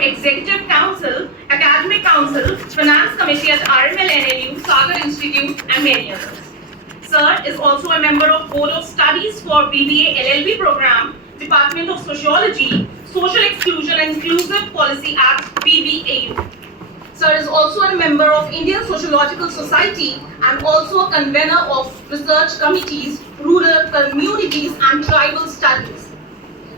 Executive Council, Academic Council, Finance Committee at RML NLU, Sagar Institute, and many others. Sir is also a member of Board of Studies for BBA LLB program, Department of Sociology, Social Exclusion and Inclusive Policy at BBAU. Sir is also a member of Indian Sociological Society and also a convener of research committees, rural communities and tribal studies.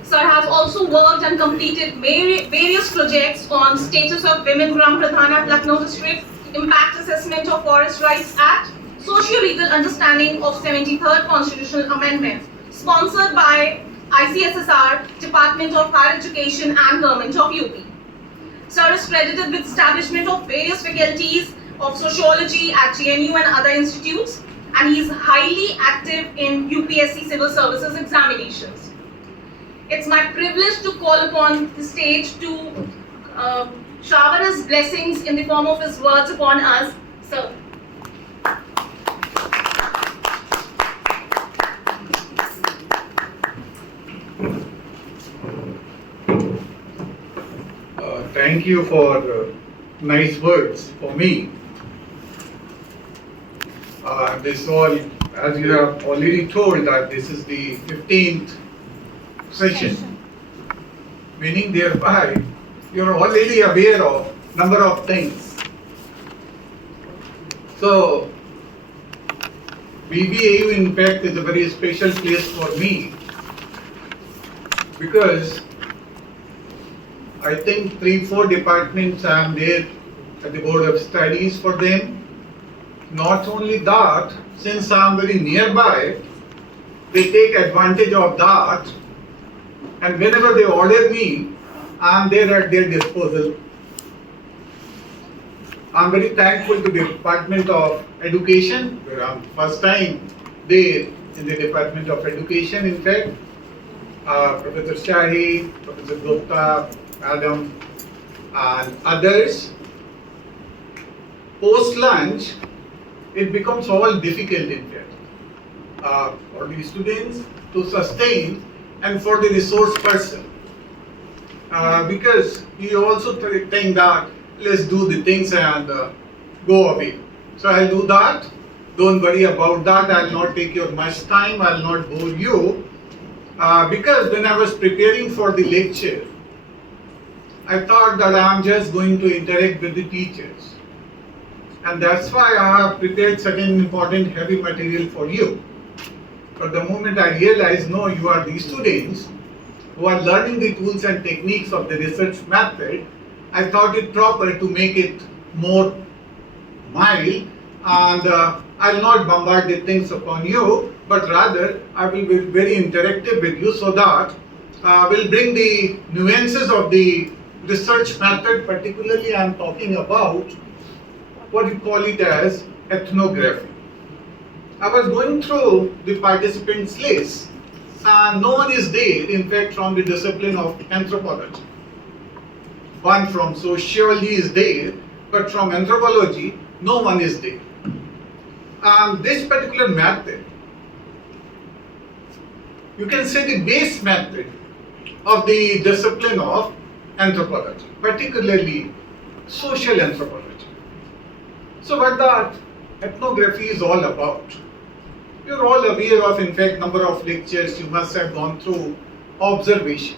Sir has also worked and completed various projects on status of women Gram Pradhan at Lucknow district, impact assessment of Forest Rights Act, socio-legal understanding of 73rd Constitutional Amendment, sponsored by ICSSR, Department of Higher Education and Government of UP. Sir is credited with establishment of various faculties of sociology at GNU and other institutes, and he is highly active in UPSC civil services examinations. It's my privilege to call upon the stage to shower his blessings in the form of his words upon us. Sir. Thank you for nice words for me. This all, as you have already told, that this is the 15th session, meaning thereby you are already aware of number of things. So BBAU in fact is a very special place for me, because I think 3-4 departments I am there at the Board of Studies for them. Not only that, since I am very nearby, they take advantage of that, and whenever they order me, I am there at their disposal. I am very thankful to the Department of Education, where I am first time there in the Department of Education. In fact, Professor Shahi, Professor Gupta, Adam, and others. Post lunch, it becomes all difficult in fact for the students to sustain and for the resource person, because you also think that let's do the things and go away. So I'll do that. Don't worry about that. I'll not take your much time. I'll not bore you, because when I was preparing for the lecture, I thought that I'm just going to interact with the teachers. And that's why I have prepared certain important heavy material for you. But the moment I realized, no, you are the students who are learning the tools and techniques of the research method, I thought it proper to make it more mild, and I'll not bombard the things upon you, but rather I will be very interactive with you, so that we'll bring the nuances of the research method. Particularly I am talking about what you call it as ethnography. I was going through the participants list, and no one is there, in fact, from the discipline of anthropology. One from sociology is there, but from anthropology, no one is there. And this particular method, you can say the base method of the discipline of anthropology, particularly social anthropology. So what that ethnography is all about? You're all aware of, in fact, number of lectures you must have gone through observation.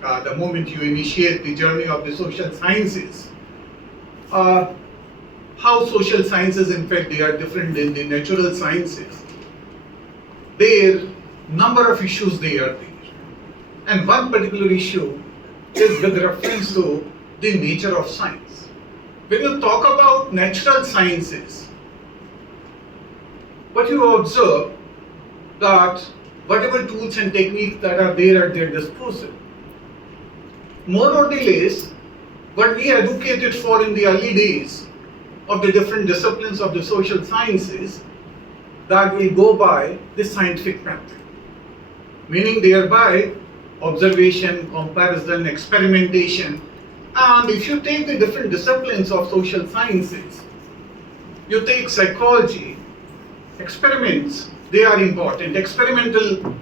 The moment you initiate the journey of the social sciences, how social sciences, in fact, they are different than the natural sciences. There number of issues they are there, and one particular issue is with reference to the nature of science. When you talk about natural sciences, what you observe that whatever tools and techniques that are there at their disposal, more or less, what we advocated for in the early days of the different disciplines of the social sciences, that will go by the scientific method, meaning thereby observation, comparison, experimentation. And if you take the different disciplines of social sciences, you take psychology, experiments, they are important. Experimental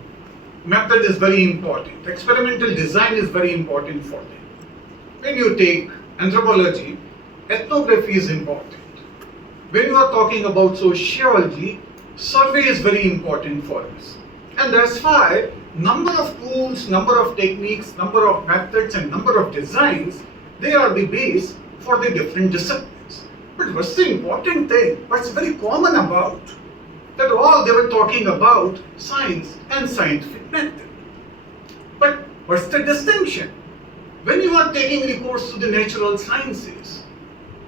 method is very important. Experimental design is very important for them. When you take anthropology, ethnography is important. When you are talking about sociology, survey is very important for us. And that's why number of tools, number of techniques, number of methods and number of designs, they are the base for the different disciplines. But what's the important thing, what's very common about, that all they were talking about science and scientific method. But what's the distinction? When you are taking recourse to the natural sciences,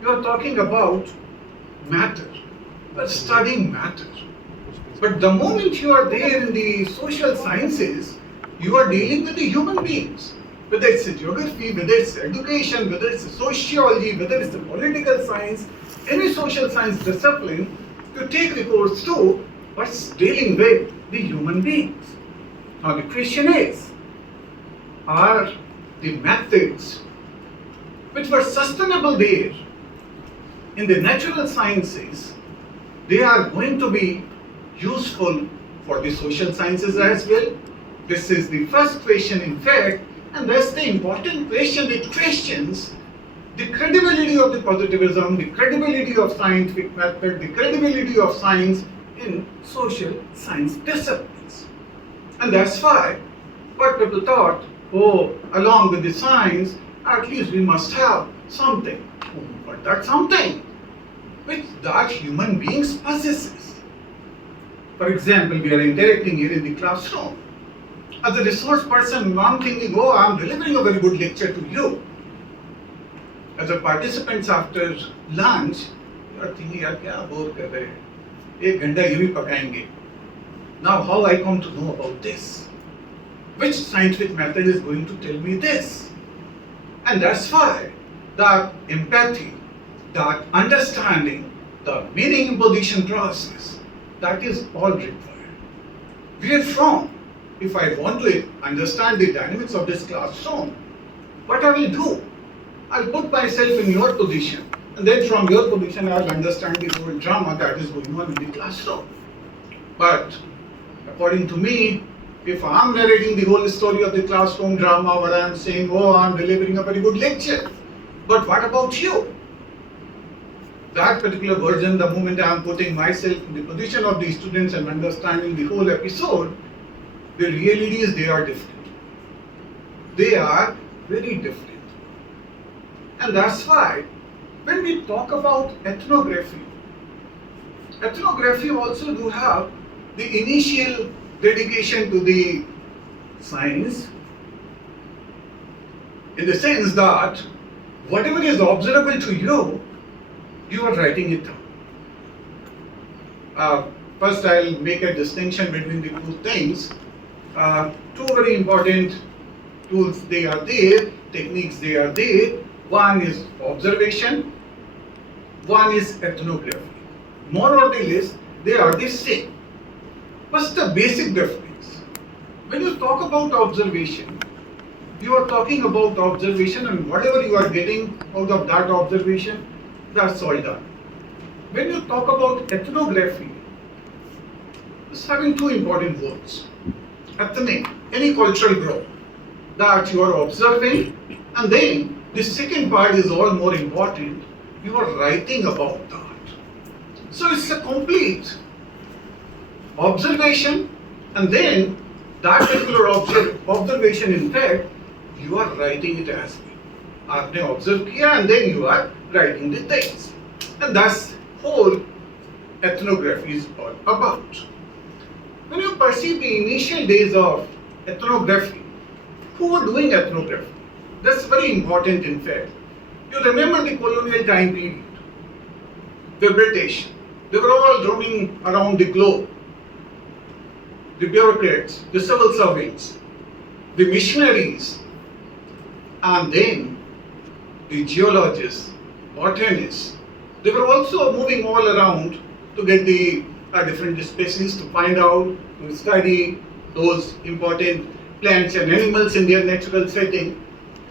you are talking about matter, studying matter. But the moment you are there in the social sciences, you are dealing with the human beings. Whether it's a geography, whether it's education, whether it's sociology, whether it's the political science, any social science discipline, you take recourse to what's dealing with the human beings. Now the question is, are the methods which were sustainable there in the natural sciences, they are going to be useful for the social sciences as well? This is the first question in fact, and that's the important question. It questions the credibility of the positivism, the credibility of scientific method, the credibility of science in social science disciplines. And that's why what people thought, oh, along with the science, at least we must have something. But that something which that human beings possesses. For example, we are interacting here in the classroom. As a resource person, one thinking, oh, I'm delivering a very good lecture to you. As a participants after lunch, you are thinking, yaar kya bore kar rahe hain? Ek ghanta ye bhi pakayenge. Now how I come to know about this? Which scientific method is going to tell me this? And that's why that empathy, that understanding, the meaning imposition process, that is all required. Wherefrom, if I want to understand the dynamics of this classroom, what I will do? I'll put myself in your position, and then from your position I'll understand the whole drama that is going on in the classroom. But according to me, if I'm narrating the whole story of the classroom drama, what I'm saying, oh, I'm delivering a very good lecture. But what about you? That particular version, the moment I'm putting myself in the position of the students and understanding the whole episode, the reality is they are different. They are very different. And that's why when we talk about ethnography, ethnography also do have the initial dedication to the science, in the sense that whatever is observable to you, you are writing it down. First, I'll make a distinction between the two things. Two very important tools, they are there, techniques, they are there. One is observation, one is ethnography. More or less, they are the same. What's the basic difference? When you talk about observation, you are talking about observation, and whatever you are getting out of that observation, that's all done. When you talk about ethnography, it's having two important words. Ethnic, any cultural group that you are observing, and then the second part is all more important, you are writing about that. So it's a complete observation, and then that particular observation, in fact, you are writing it as well. Aapne observe kiya, and then you are writing the things. And that's whole ethnography is all about. When you perceive the initial days of ethnography, who were doing ethnography? That's very important, in fact. You remember the colonial time period. The British, they were all roaming around the globe. The bureaucrats, the civil servants, the missionaries, and then the geologists, botanists. They were also moving all around to get the different species, to find out, to study those important plants and animals in their natural setting.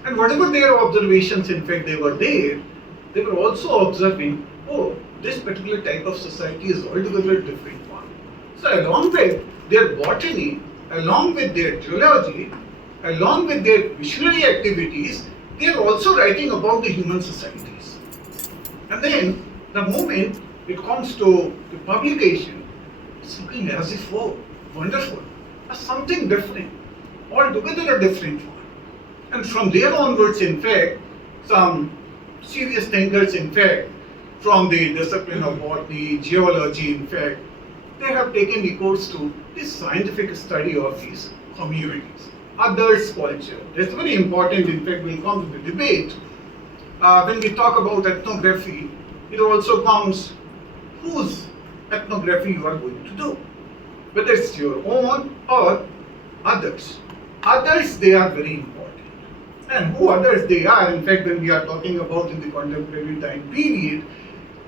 And whatever their observations, in fact, they were also observing, oh, this particular type of society is altogether a different one. So along with their botany, along with their geology, along with their missionary activities, they are also writing about the human societies. And then the moment it comes to the publication, it's looking as if, oh, wonderful, something different, altogether a different one. And from there onwards, in fact, some serious thinkers, in fact, from the discipline of botany, geology, in fact, they have taken recourse to this scientific study of these communities, others' culture. That's very important, in fact, will come to the debate. When we talk about ethnography, it also comes whose ethnography you are going to do, whether it's your own or others. Others, they are very important. And who others they are, in fact, when we are talking about in the contemporary time period,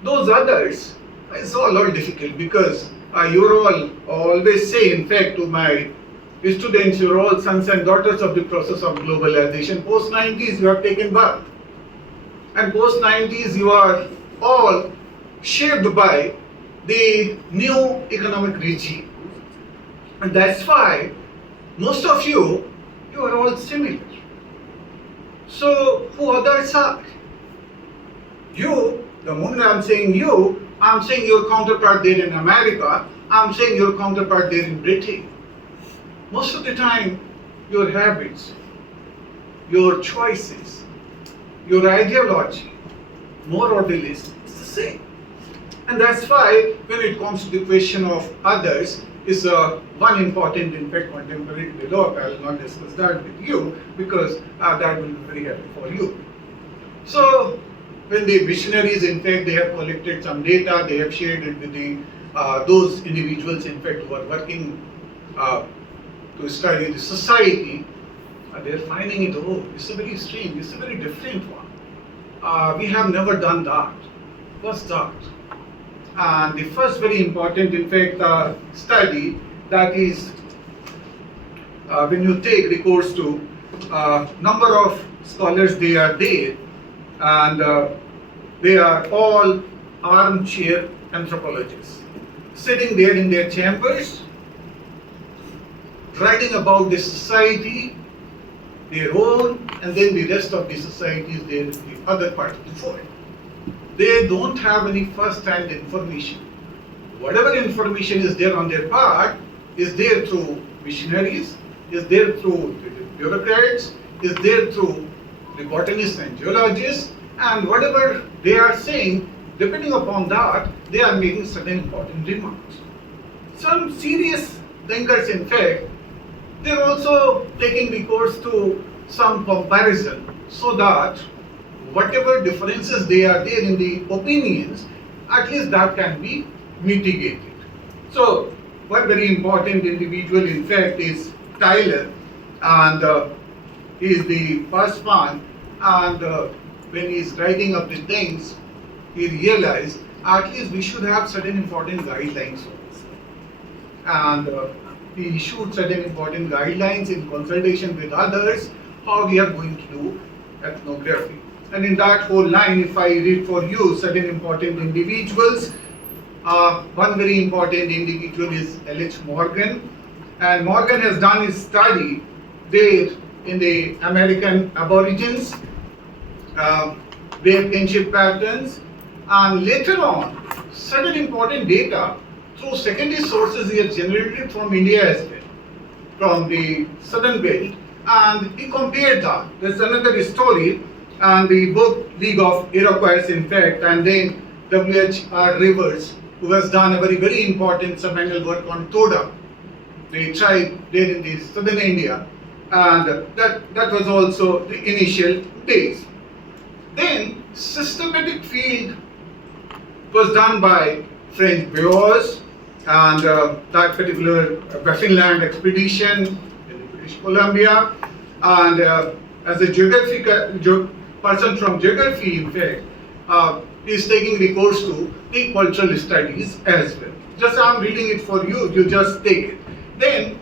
those others is all difficult because you're all always say, in fact, to my students, you're all sons and daughters of the process of globalization. Post-90s, you have taken birth. And post-90s, you are all shaped by the new economic regime. And that's why most of you are all similar. So, who others are? You, the moment I'm saying you, I'm saying your counterpart there in America, I'm saying your counterpart there in Britain. Most of the time, your habits, your choices, your ideology, more or less, is the same. And that's why, when it comes to the question of others, is one important, in fact, contemporary develop. I will not discuss that with you because that will be very helpful for you. So, when the missionaries, in fact, they have collected some data, they have shared it with the those individuals, in fact, who are working to study the society, they are finding it, oh, it's a very strange, it's a very different one. We have never done that. What's that? And the first very important, in fact, study, that is when you take recourse to number of scholars, they are there, and they are all armchair anthropologists, sitting there in their chambers, writing about the society, their own, and then the rest of the society is there in the other part of the world. They don't have any first-hand information. Whatever information is there on their part is there through missionaries, is there through the bureaucrats, is there through the botanists and geologists, and whatever they are saying, depending upon that, they are making certain important remarks. Some serious thinkers, in fact, they are also taking recourse to some comparison so that whatever differences they are there in the opinions, at least that can be mitigated. So, one very important individual, in fact, is Tyler, and he is the first one, and when he is writing up the things, he realized at least we should have certain important guidelines also. And he issued certain important guidelines in consultation with others, how we are going to do ethnography. And in that whole line, if I read for you certain important individuals, one very important individual is L.H. Morgan. And Morgan has done his study there in the American Aborigines, their kinship patterns, and later on, certain important data through secondary sources he has generated from India as well, from the southern belt, and he compared that. There's another story, and the book League of Iroquois, in fact, and then W.H.R. Rivers, who has done a very, very important seminal work on Toda, the tribe there in the southern India, and that was also the initial days. Then systematic field was done by French bureaus, and that particular Baffinland expedition in British Columbia, and as a person from geography, in fact, is taking recourse to the cultural studies as well. Just I'm reading it for you, you just take it. Then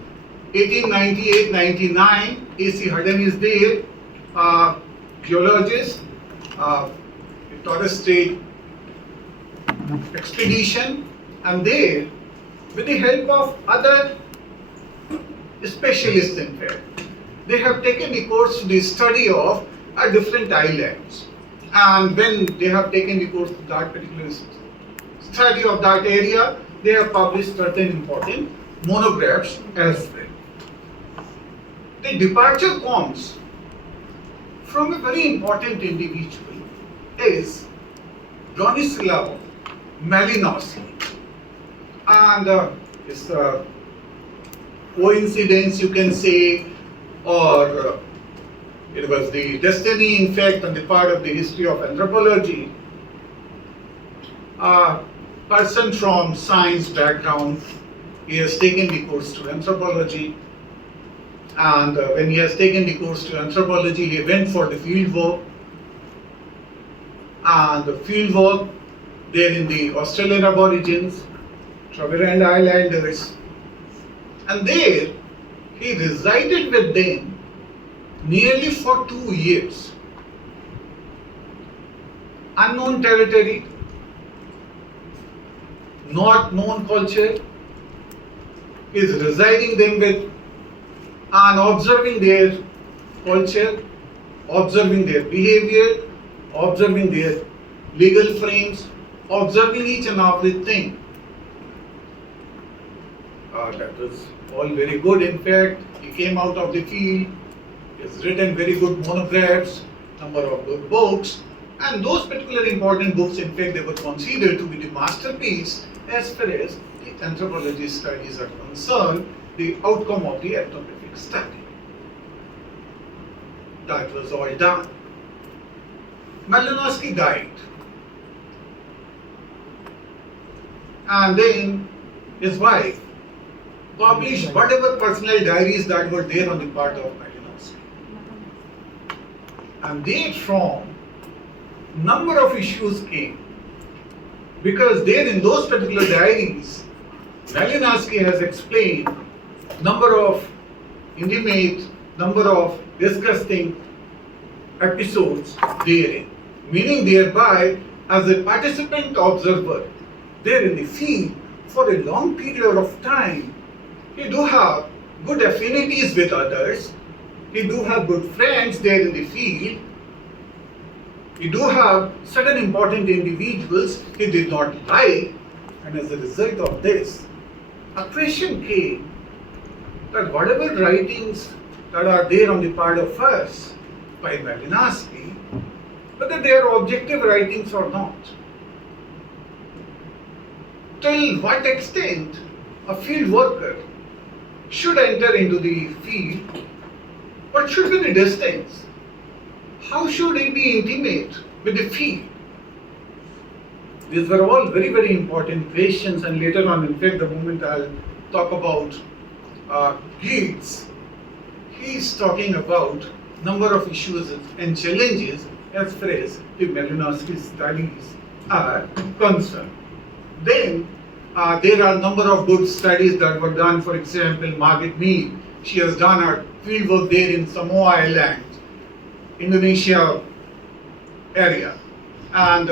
1898-99, A.C. Hudden is there, geologist, Torres Strait expedition, and there, with the help of other specialists, in fact, they have taken recourse to the study of are different islands. And when they have taken the course of that particular study of that area, they have published certain important monographs as well. The departure comes from a very important individual is Bronislaw Malinowski. And it's a coincidence, you can say, or it was the destiny, in fact, on the part of the history of anthropology. A person from science background, he has taken the course to anthropology, and when he has taken the course to anthropology, he went for the field work, and the field work there in the Australian Aborigines, Trobriand Islanders, and there he resided with them nearly for 2 years. Unknown territory, not known culture, is residing them with and observing their culture, observing their behavior, observing their legal frames, observing each and everything. That was all very good. In fact, he came out of the field, he has written very good monographs, number of good books, and those particular important books, in fact, they were considered to be the masterpiece as far as the anthropology studies are concerned, the outcome of the ethnographic study. That was all done. Malinowski died. And then his wife published whatever personal diaries that were there on the part of Malinowski. And therefrom, number of issues came. Because there in those particular diaries, Malinowski has explained number of intimate, number of disgusting episodes therein. Meaning thereby, as a participant observer there in the field for a long period of time, you do have good affinities with others, you do have good friends there in the field, you do have certain important individuals he did not like, and as a result of this, a question came that whatever writings that are there on the part of us by Malinowski, whether they are objective writings or not. Till what extent a field worker should enter into the field? What should be the distance? How should he be intimate with the field? These were all very, very important questions, and later on, in fact, the moment I'll talk about Gates, he's talking about number of issues and challenges as far as the Malinowski studies are concerned. Then there are a number of good studies that were done. For example, Margaret Mead, she has done her field work there in Samoa Island, Indonesia area. And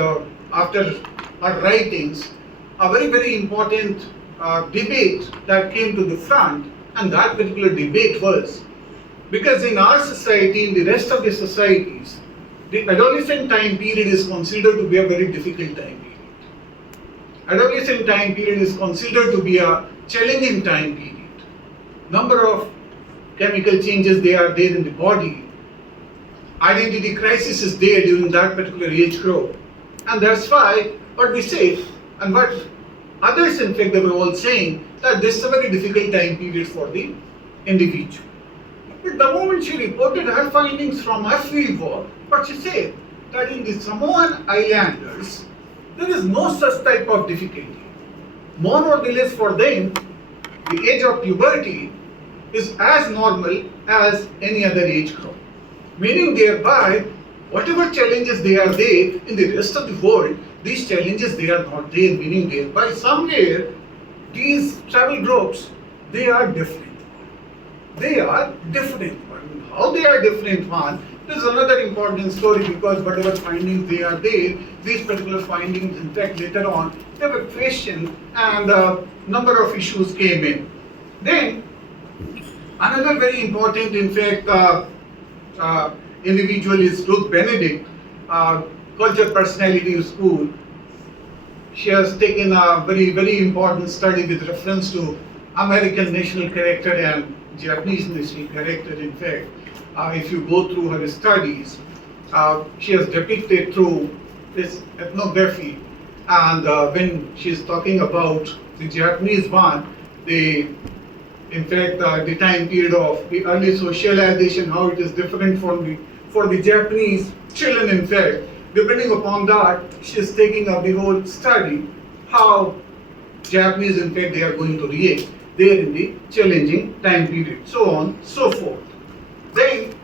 after her writings, a very, very important debate that came to the front, and that particular debate was, because in our society, in the rest of the societies, the adolescent time period is considered to be a very difficult time period. Adolescent time period is considered to be a challenging time period. Number of chemical changes they are there in the body. Identity crisis is there during that particular age group. And that's why what we say, and what others in fact they were all saying, that this is a very difficult time period for the individual. But the moment she reported her findings from her field work, what she said, that in the Samoan Islanders, there is no such type of difficulty. More or less for them, the age of puberty is as normal as any other age group. Meaning thereby, whatever challenges they are there in the rest of the world, these challenges they are not there. Meaning thereby, somewhere these travel groups, they are different. They are different. How they are different, one, this is another important story, because whatever findings they are there, these particular findings, in fact, later on, they were questioned and a number of issues came in. Then, another very important, in fact, individual is Ruth Benedict, culture personality school. She has taken a very, very important study with reference to American national character and Japanese national character. In fact, if you go through her studies, she has depicted through this ethnography, and when she is talking about the Japanese one, in fact, the time period of the early socialization, how it is different for the Japanese children. In fact, depending upon that, she is taking up the whole study, how Japanese, in fact, they are going to react there in the challenging time period, so on, so forth. Then,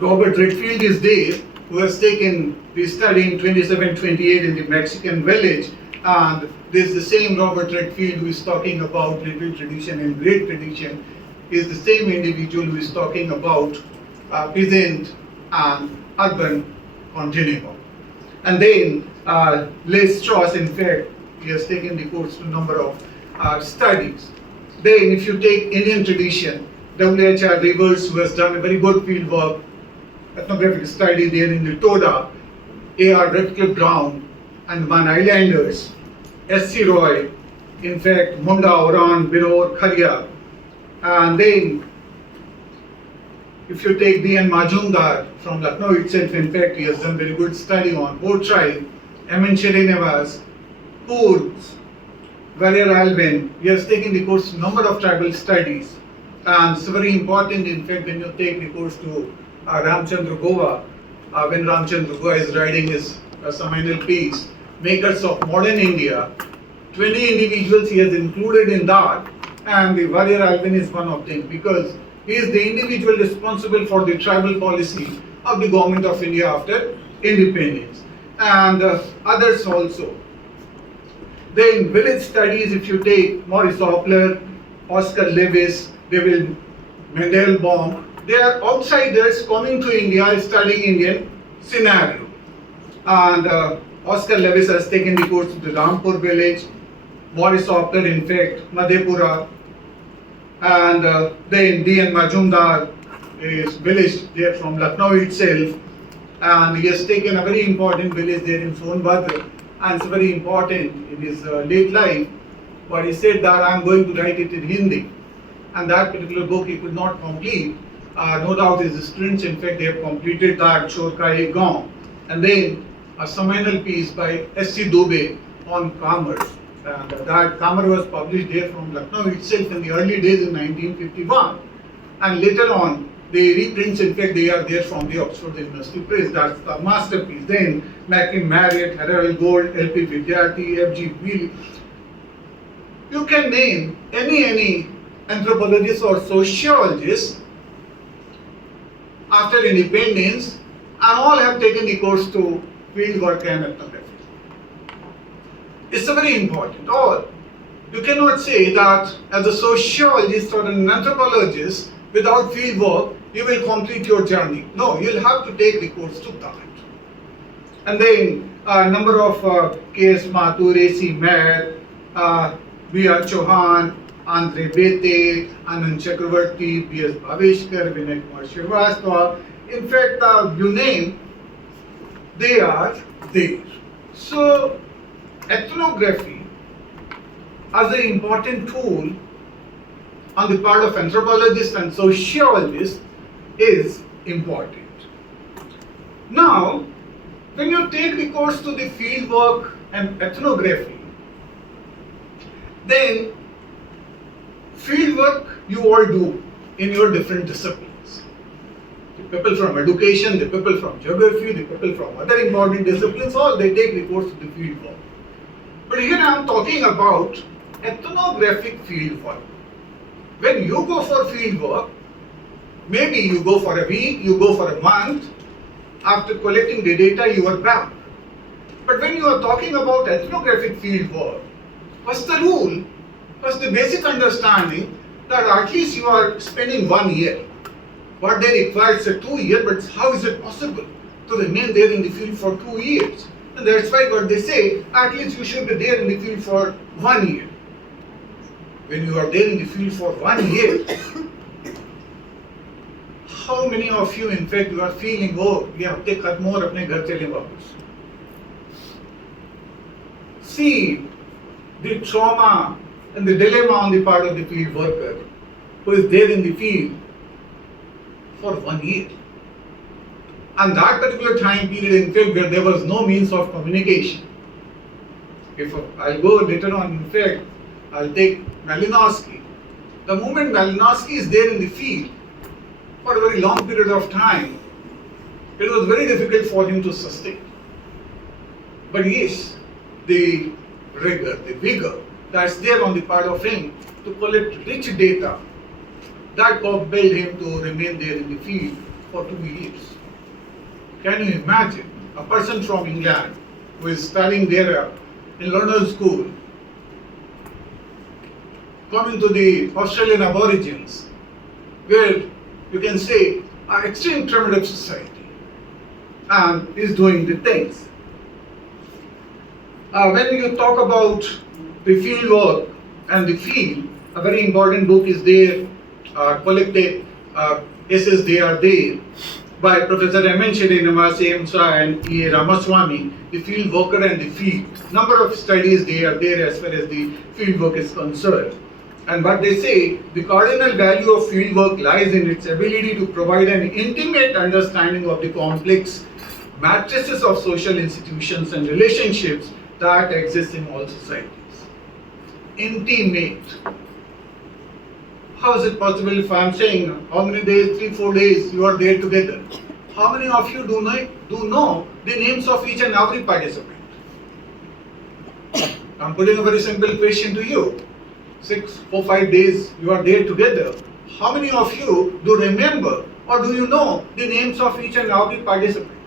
Robert Redfield is there, who has taken the study in 2728 in the Mexican village, and this is the same Robert Redfield who is talking about little tradition and great tradition, is the same individual who is talking about peasant and urban continuum. And then Les Strauss, in fact, he has taken the course to number of studies. Then if you take Indian tradition, W.H.R. Rivers, who has done a very good field work, ethnographic study there in the Toda, A.R. Radcliffe Brown, and Van Islanders, S.C. Roy, in fact, Munda Oran, Biror, Kharia. And then, if you take B.N. Majumdar from Lucknow itself, in fact, he has done very good study on Port tribe, M.N. Sherenevas, Kurds, Valer Alvin. He has taken the course number of tribal studies. And it's very important, in fact, when you take the course to Ramchandra Goa, when Ramchandra Goa is writing his seminal piece, Makers of Modern India, 20 individuals he has included in that, and the Valer Alvin is one of them, because he is the individual responsible for the tribal policy of the government of India after independence, and others also. Then village studies, if you take Maurice Hopler, Oscar Lewis, David Mandelbaum, they are outsiders coming to India studying Indian scenario. And Oscar Lewis has taken the course to the Rampur village, Maurice Hopler, in fact, Madhepura, and then D.N. Majumdar is village there from Lucknow itself, and he has taken a very important village there in Sonbhadra, and it's very important in his late life, but he said that I am going to write it in Hindi, and that particular book he could not complete. No doubt his students, in fact, they have completed that, Chor Ka Ek Gaon, and then a seminal piece by S.C. Dubey on commerce. And that Kamar was published there from Lucknow itself in the early days in 1951. And later on, the reprints, in fact, they are there from the Oxford University Press. That's the masterpiece. Then Mackin Marriott, Harold Gold, L.P. Vidyarthi, F.G. Wheely. You can name any anthropologist or sociologist after independence, and all have taken the course to field work and ethnography. It's very important. Or you cannot say that as a sociologist or an anthropologist, without field work, you will complete your journey. No, you'll have to take the course to that. And then a number of K.S. Mathur, A.C. Mayer, B.R. Chauhan, Andre Bete, Anand Chakravarti, B.S. Bhaveshkar, Vinay Kumar Srivastava. In fact, you name, they are there. So, ethnography as an important tool on the part of anthropologists and sociologists is important. Now, when you take the course to the field work and ethnography, then field work you all do in your different disciplines. The people from education, the people from geography, the people from other important disciplines, all they take the course to the field work. But here I am talking about ethnographic field work. When you go for field work, maybe you go for a week, you go for a month, after collecting the data you are back. But when you are talking about ethnographic field work, what's the rule? What's the basic understanding that at least you are spending 1 year. What they require is a 2 year, but how is it possible to remain there in the field for 2 years? And that's why what they say, at least you should be there in the field for 1 year. When you are there in the field for 1 year, how many of you, in fact, you are feeling, oh, ये हफ्ते खत्म हो और अपने घर चले वापस? See the trauma and the dilemma on the part of the field worker who is there in the field for 1 year. And that particular time period, in fact, where there was no means of communication. If I'll go later on, in fact, I'll take Malinowski. The moment Malinowski is there in the field for a very long period of time, it was very difficult for him to sustain. But yes, the rigor, the vigor that's there on the part of him to collect rich data, that compelled him to remain there in the field for 2 years. Can you imagine a person from England who is studying there in London School, coming to the Australian Aborigines, where you can say an extreme primitive society, and is doing the things. When you talk about the field work and the field, a very important book is there, collected essays they are there by Professor M. N. Srinivasa and E. A. Ramaswamy, the field worker and the field. Number of studies they are there as far as the field work is concerned. And what they say, the cardinal value of field work lies in its ability to provide an intimate understanding of the complex matrices of social institutions and relationships that exist in all societies. Intimate. How is it possible if I am saying how many days, 3-4 days you are there together? How many of you do know the names of each and every participant? I am putting a very simple question to you. 4-5 days you are there together. How many of you do remember or do you know the names of each and every participant?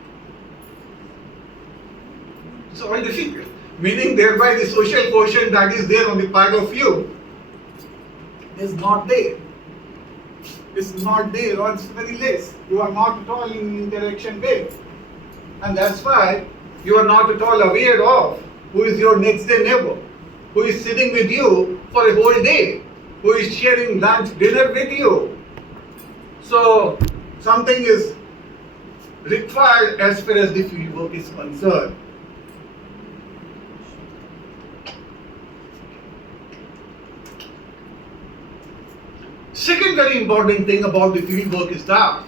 It's all difficult. Meaning thereby the social quotient that is there on the part of you is not there. It's not there or it's very less. You are not at all in interaction with. And that's why you are not at all aware of who is your next day neighbor, who is sitting with you for a whole day, who is sharing lunch, dinner with you. So something is required as far as the field work is concerned. Second very important thing about the field work is that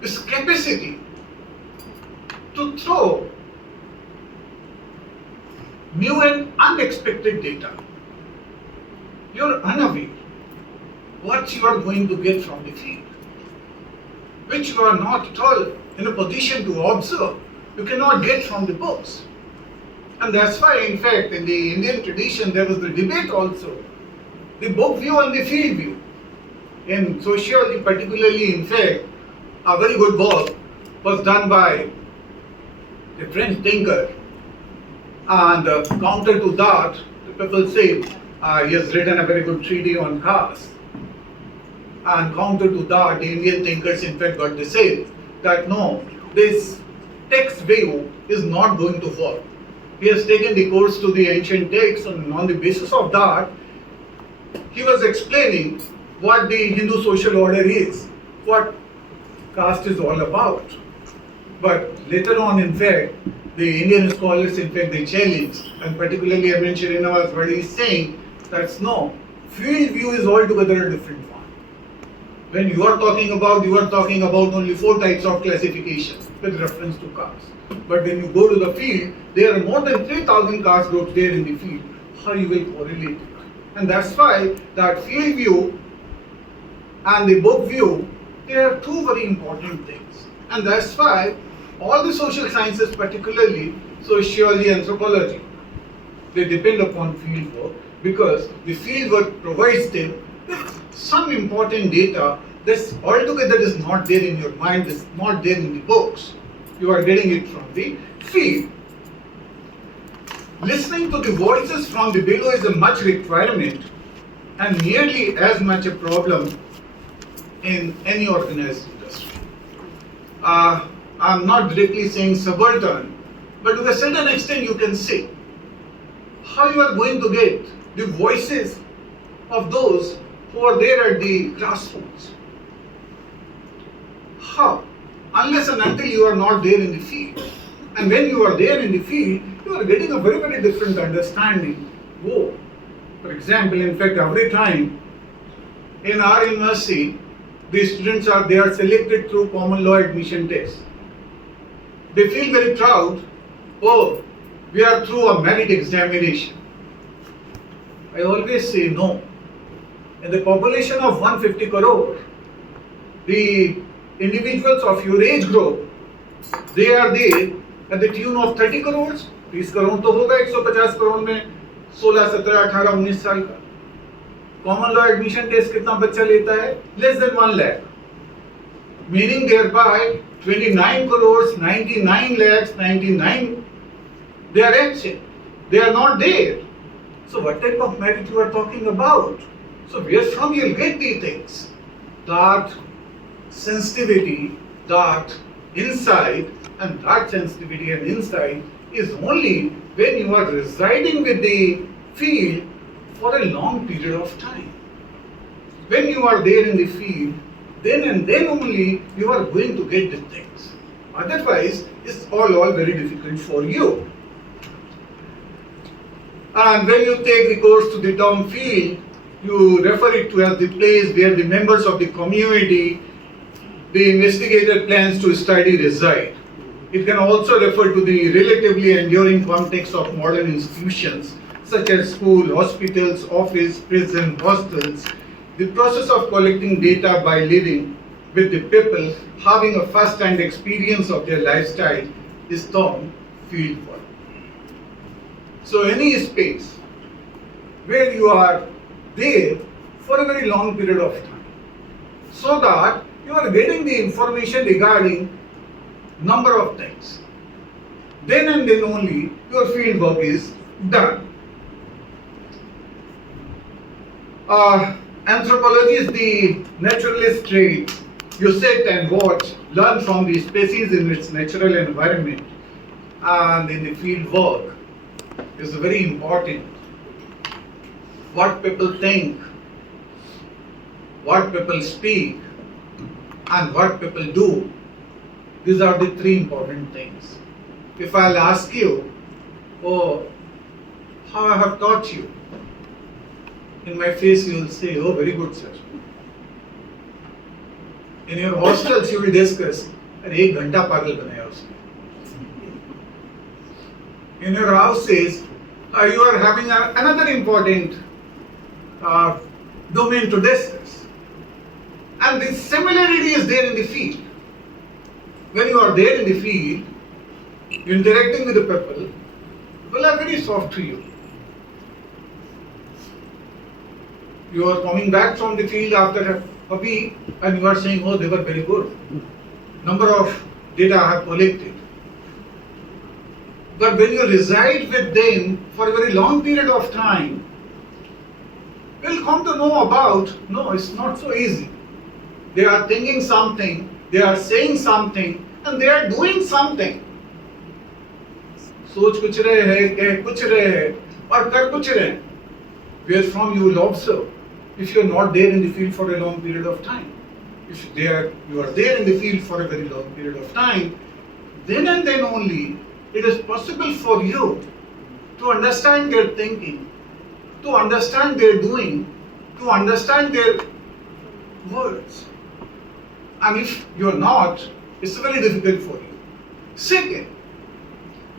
its capacity to throw new and unexpected data. You're unaware what you are going to get from the field, which you are not at all in a position to observe. You cannot get from the books. And that's why, in fact, in the Indian tradition, there was the debate also, the book view and the field view. In sociology particularly, in fact, a very good work was done by a French thinker. And counter to that, the people say he has written a very good treatise on caste. And counter to that, the Indian thinkers, in fact, got to say that no, this text view is not going to work. He has taken the course to the ancient texts, and on the basis of that, he was explaining what the Hindu social order is, what caste is all about. But later on, in fact, the Indian scholars, in fact, they challenge, and particularly M. N. Srinivasa, what he is saying, that's no, field view is altogether a different one. When you are talking about only 4 types of classification with reference to caste. But when you go to the field, there are more than 3,000 caste groups there in the field. How you will correlate it? And that's why that field view and the book view, they are 2 very important things. And that's why all the social sciences, particularly sociology, anthropology, they depend upon field work because the field work provides them with some important data that altogether is not there in your mind, is not there in the books. You are getting it from the field. Listening to the voices from the below is a much requirement and nearly as much a problem in any organized industry. I'm not directly saying subaltern, but to a certain extent you can say how you are going to get the voices of those who are there at the grassroots. How? Unless and until you are not there in the field. And when you are there in the field, you are getting a very, very different understanding. Whoa. For example, in fact, every time in our university, the students are selected through common law admission test. They feel very proud. Oh, we are through a merit examination. I always say no. In the population of 150 crore, the individuals of your age group, they are there at the tune of 30 crores. 30 crore तो होगा 150 crore में 16, 17, 18, 19 साल का. Common law admission test कितना बच्चा लेता है? Less than 1 lakh. Meaning thereby 29 crores, 99 lakhs, 99, they are absent. They are not there. So what type of merit you are talking about? So where from you will get these things? That sensitivity, that insight, and that sensitivity and insight is only when you are residing with the field for a long period of time. When you are there in the field, then and then only you are going to get the things. Otherwise, it's all very difficult for you. And when you take recourse to the term field, you refer it to as the place where the members of the community, the investigator plans to study reside. It can also refer to the relatively enduring context of modern institutions such as school, hospitals, office, prison, hostels. The process of collecting data by living with the people, having a first-hand experience of their lifestyle is termed field work. So any space where you are there for a very long period of time, so that you are getting the information regarding number of things. Then and then only your field work is done. Anthropology is the naturalist trait. You sit and watch, learn from the species in its natural environment, and in the field work is very important. What people think, what people speak, and what people do. These are the three important things. If I'll ask you, oh, how I have taught you, in my face you will say, oh, very good, sir. In your hostels you will discuss, अरे 1 घंटा पागल बनाया उसने. In your houses, you are having another important domain to discuss. And the similarity is there in the field. When you are there in the field, interacting with the people are very soft to you. You are coming back from the field after a week and you are saying, oh, they were very good. Number of data I have collected. But when you reside with them for a very long period of time, you will come to know about, no, it's not so easy. They are thinking something, they are saying something, and they are doing something. सोच कुछ रहे हैं, कह कुछ रहे हैं, और कर कुछ रहे हैं. Where from you will observe, if you are not there in the field for a long period of time. If you are there in the field for a very long period of time, then and then only it is possible for you to understand their thinking, to understand their doing, to understand their words. And if you are not, it's very difficult for you. Second,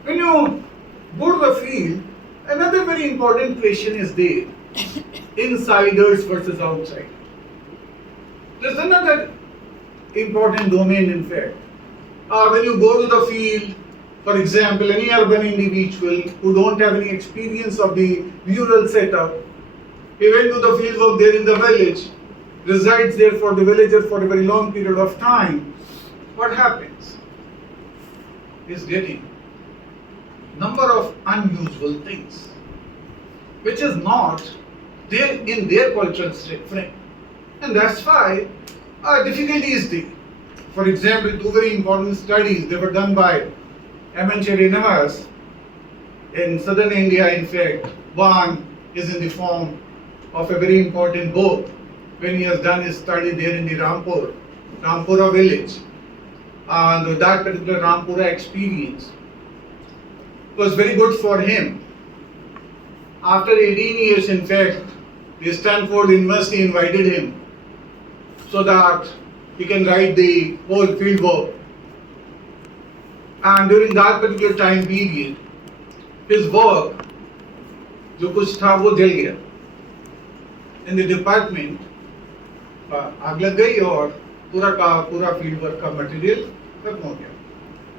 when you go to the field, another very important question is there. Insiders versus outsiders. There's another important domain in fact. When you go to the field, for example, any urban individual who don't have any experience of the rural setup, he went to the field work there in the village, resides there for the villager for a very long period of time. What happens? He's getting number of unusual things, which is not there in their cultural frame. And that's why difficulty is there. For example, 2 very important studies, they were done by M.N. Cherinivas in southern India. In fact, one is in the form of a very important book when he has done his study there in the Rampura village. And that particular Rampura experience was very good for him. After 18 years, in fact, the Stanford University invited him so that he can write the whole field work. And during that particular time period, his work, जो कुछ था वो जल गया. In the department, आग लग गई और पूरा field work का material खत्म हो गया.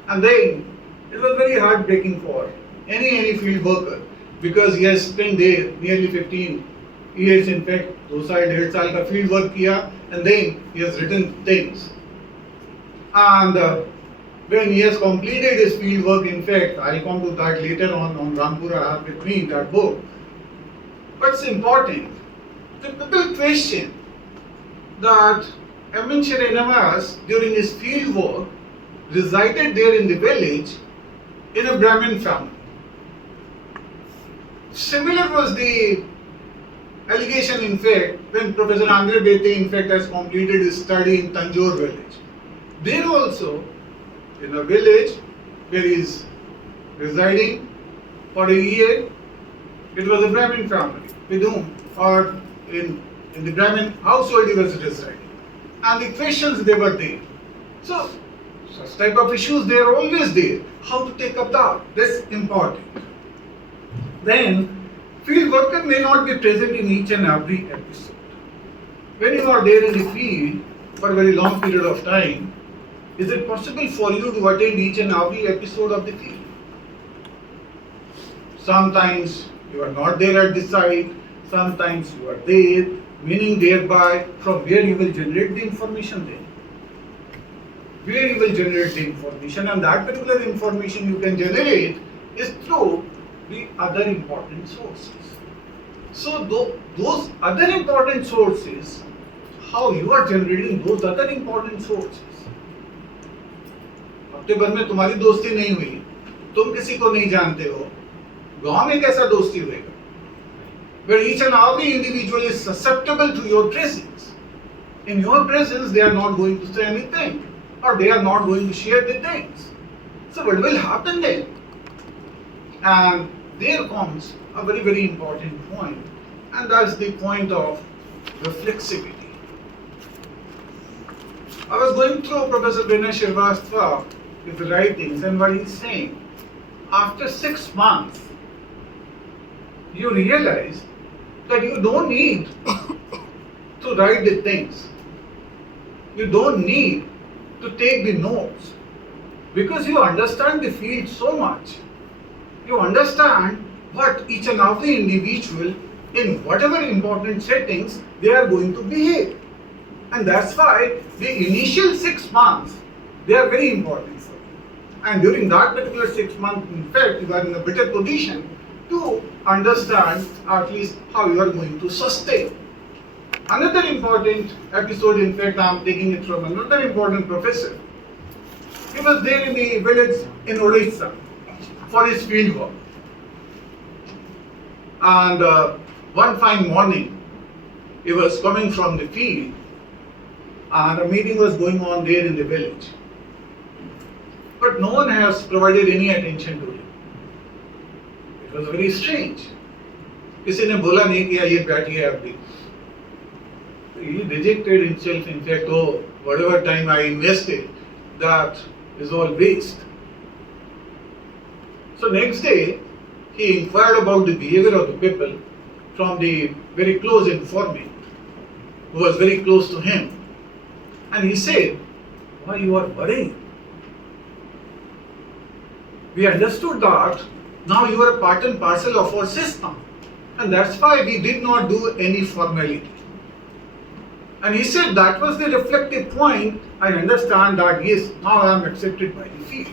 And then it was very heartbreaking for any field worker because he has spent there nearly 15 years. In fact, 2 साल 1.5 साल का field work किया, and then he has written things. And when he has completed his field work, in fact, I'll come to that later on Rampura. I have with me that book. But it's important. The people question that M.N. Srinivas, during his field work, resided there in the village in a Brahmin family. Similar was the allegation, in fact, when Professor Andre Bete, in fact, has completed his study in Tanjore village. There also, in a village where he is residing for a year, it was a Brahmin family with whom, or in the Brahmin household he was residing. And the questions they were there. So, such type of issues they are always there. How to take up that? That's important. Then, field worker may not be present in each and every episode. When you are there in the field for a very long period of time, is it possible for you to attend each and every episode of the field? Sometimes you are not there at the site, sometimes you are there, meaning thereby from where you will generate the information then. Where you will generate the information, and that particular information you can generate is through the other important sources. So those other important sources, how you are generating those other important sources. हफ्ते भर में तुम्हारी दोस्ती नहीं हुई, तुम किसी को नहीं जानते हो, गांव में कैसा दोस्ती होएगा? Where each and every individual is susceptible to your presence. In your presence, they are not going to say anything, or they are not going to share the things. So what will happen then? And there comes a very, very important point, and that's the point of reflexivity. I was going through Professor Vinay Srivastava, his writings, and what he's saying, after 6 months, you realize that you don't need to write the things. You don't need to take the notes because you understand the field so much. You understand what each and every individual in whatever important settings they are going to behave. And that's why the initial 6 months, they are very important for you. And during that particular 6 months, in fact, you are in a better position to understand at least how you are going to sustain. Another important episode, in fact, I am taking it from another important professor. He was there in the village in Odisha for his field work. And one fine morning, he was coming from the field and a meeting was going on there in the village. But no one has provided any attention to him. It was very strange. किसी ने बोला नहीं कि ये बैठिए आप भी. He rejected himself. In fact, oh, whatever time I invested, that is all waste. So next day, he inquired about the behavior of the people from the very close informant, who was very close to him. And he said, why you are worrying? We understood that now you are a part and parcel of our system. And that's why we did not do any formality. And he said that was the reflective point. I understand that yes, now I am accepted by the field.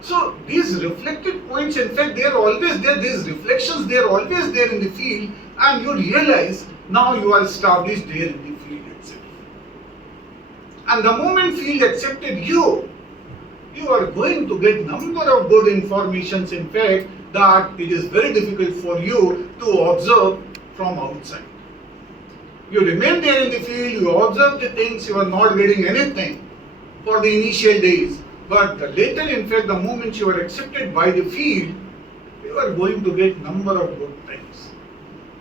So these reflective points, in fact, they are always there. These reflections, they are always there in the field, and you realize now you are established there in the field itself. And the moment field accepted you, you are going to get number of good informations, in fact, that it is very difficult for you to observe from outside. You remain there in the field, you observe the things, you are not getting anything for the initial days. But the later, in fact, the moment you are accepted by the field, you are going to get number of good things.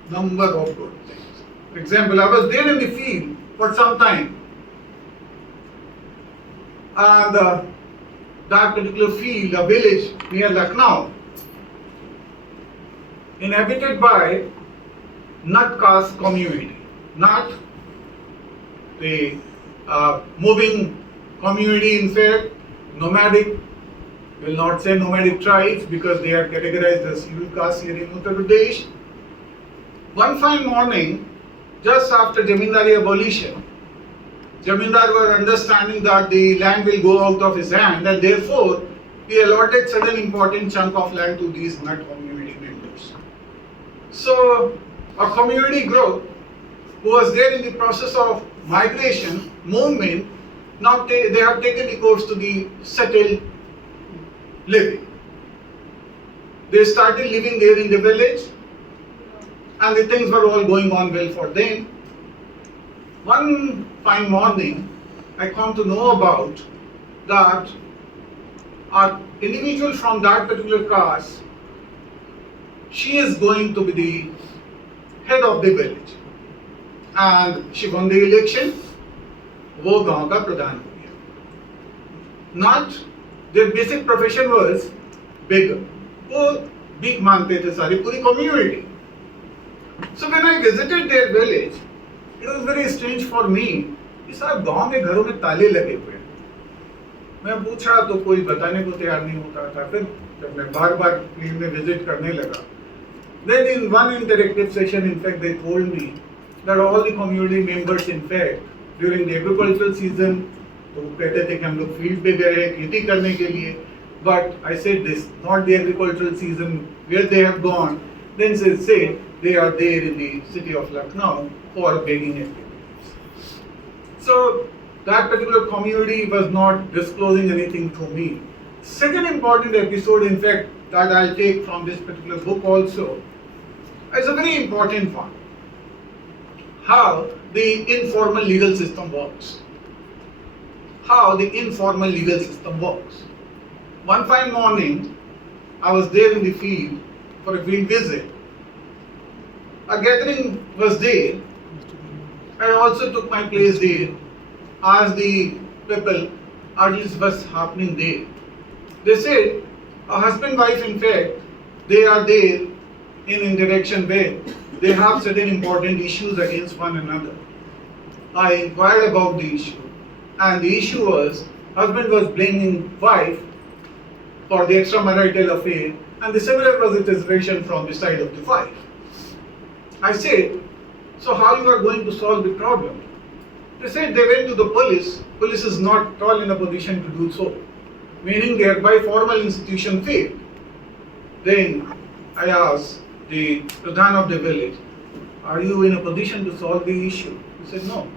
Number of good things. For example, I was there in the field for some time. And that particular field, a village near Lucknow, inhabited by Nut caste community, not the moving community, in fact, nomadic, will not say nomadic tribes because they are categorized as scheduled caste here in Uttar Pradesh. One fine morning, just after Jamindari abolition, Jamindar were understanding that the land will go out of his hand, and therefore he allotted certain important chunk of land to these Nut community members. So a community group who was there in the process of migration, movement, now they have taken the course to the settled living. They started living there in the village, and the things were all going on well for them. One fine morning, I come to know about that an individual from that particular caste, she is going to be the head of the village, and she won the election. वो गांव का प्रधान हो गया. Not their basic profession was beggar. वो भीख मांगते थे सारी पूरी community. So when I visited their village, it was very strange for me कि साहब गांव में घरों में ताले लगे हुए हैं. मैं पूछा तो कोई बताने को तैयार नहीं होता था. फिर जब मैं बार-बार फील्ड में विजिट करने लगा, then in one interactive session, in fact, they told me that all the community members, in fact, during the agricultural season, तो कहते थे कि हम लोग फील्ड पे गए हैं खेती करने के लिए. But I said this, not the agricultural season where they have gone. Then they say they are there in the city of Lucknow for begging activities. So that particular community was not disclosing anything to me. Second important episode, in fact, that I'll take from this particular book also, is a very important one. How the informal legal system works. How the informal legal system works. One fine morning, I was there in the field for a field visit. A gathering was there. I also took my place there, asked the people, at least what's happening there. They said, a husband-wife, in fact, they are there in interaction where they have certain important issues against one another. I inquired about the issue, and the issue was, husband was blaming wife for the extramarital affair, and the similar was the reservation from the side of the wife. I said, so how you are going to solve the problem? They said they went to the police. Police is not at all in a position to do so, meaning thereby formal institution failed. Then I asked the Pradhan of the village, are you in a position to solve the issue? He said no.